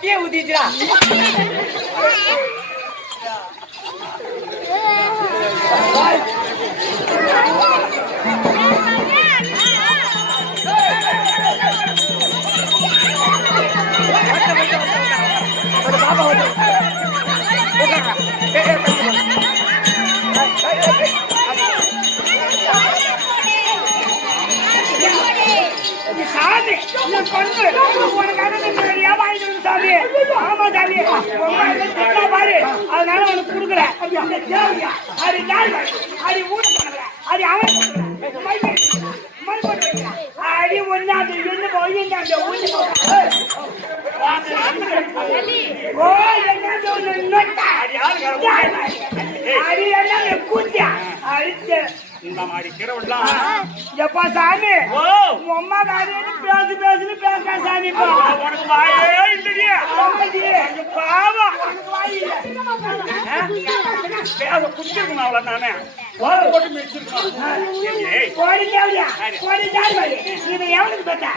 கீழே ஊத்திச்சுடா சாமி சாமி என் பொண்ணு உனக்காக நிறைய வாங்கிட்டு வந்து சாமி. ஆமா சாமி ரொம்ப திட்டா பாரு அதனால உனக்கு கொடுக்கல. அது நாள் அது ஊட பண்ணல அது அவன் அடி ஒன்னாது என்ன போயிட்டாங்க ஓ என்ன அடி எல்லாம் கூத்தியா அடிச்சு இந்த மாதிரி கிரவெல்லாம் எப்பா சாமி அம்மா காரியன்னு பேசுன்னு பேச சாமி உனக்கு வாயே இல்லையே பாவம் பேச குடிச்சிருக்கணும் அவளை நானே போட்டு மிதிச்சிருக்கணும். இவன் எவனுக்கு பார்த்தா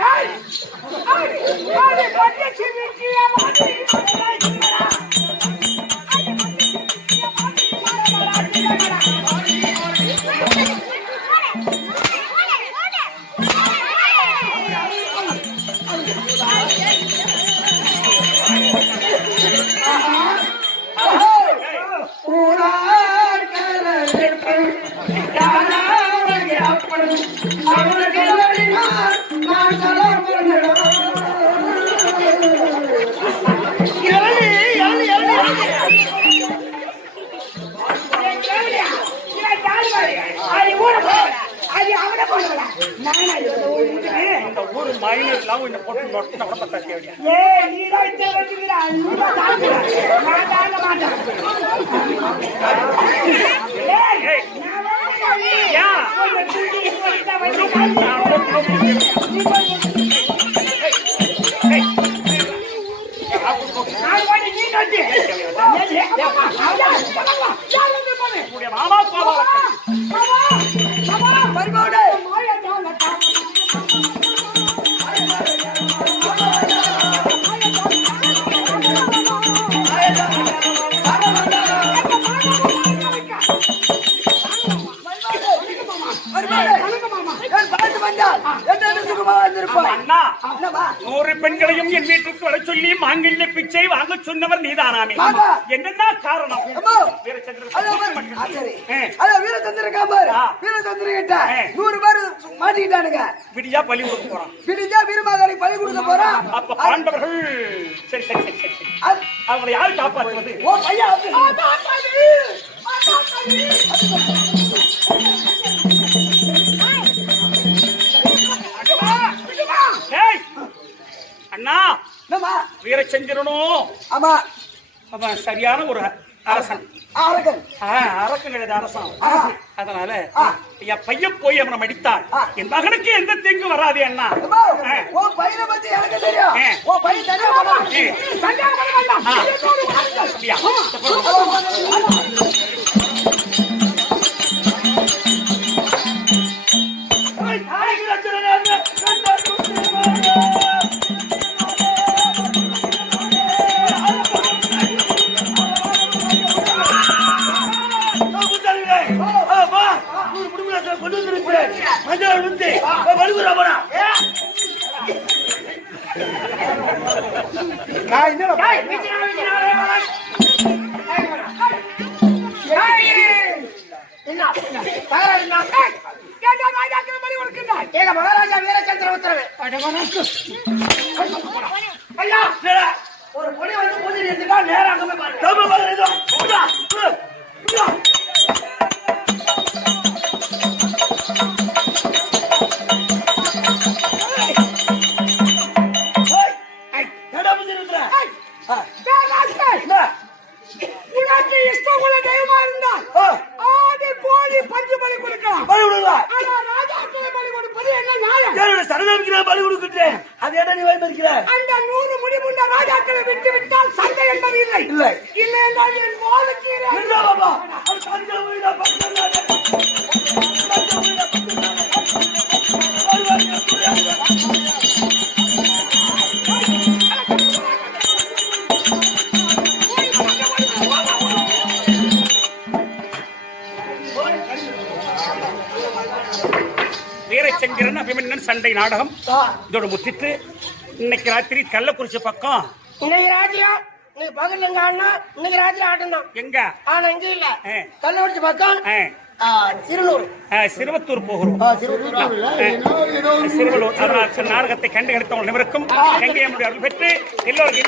பெண்களையும் என் வீட்டுக்கு வர சொல்லி மாங்கல்ய பிச்சை வாங்க சொன்னவர் நீதானாமே. என்னன்னா காரணம்? விடியா பலி கொடுக்க போறான். விடிஞ்சா வீரமாதாரி பலி கொடுக்க போறான். அப்ப பாண்டவர்கள் சரி சரி சரி சரி அவங்களை யாரு காப்பாற்றுவது? ஓ பையா அண்ணா வீரச்சந்திரனும் ஆமா அவன் சரியான ஒரு அரசன். அரக்கன் கிடையாது அரசன். அதனால என் பையன் போய் அவனை மடித்தான் என் மகனுக்கு எந்த தீங்கு வராது அண்ணா. பையனை பத்தி எனக்கு தெரியும். மகாராஜா வீரச்சந்திர உத்தரவு ஒரு பொடி வந்து பூஜை நேரம் அங்கே பாருங்க. அது என்ன நீ வைத்திருக்கிற? அந்த 100 முடிவுள்ள ராஜாக்களை விட்டு விட்டால் சண்டை என்பது இல்லை. இல்லை இல்லை என்றால் என் வாழ்க்கை பாபா அது சண்டை வீடா பக்கத்துல வீரச்சந்திரன் அபிமன்யன் சண்டை நாடகம் இதோட முத்திட்டு இன்னைக்கு ராத்திரி கள்ளக்குறிச்சி பக்கம் இன்னைக்கு ராத்திரியா நீங்க பகல் எங்க ஆடணும்? இன்னைக்கு ராத்திரி ஆடணும் எங்க ஆனா இங்க இல்ல கள்ளக்குறிச்சி பக்கம் சிறுலூர் சிறுவத்தூர் போகிறோம். திருவள்ளூர்ல ஏதோ ஒரு சிறுவலூர் அதனால் நாடகத்தை கண்டு எடுத்தவங்க நிமிருக்கும் எங்கே அருள் பெற்று எல்லோரும்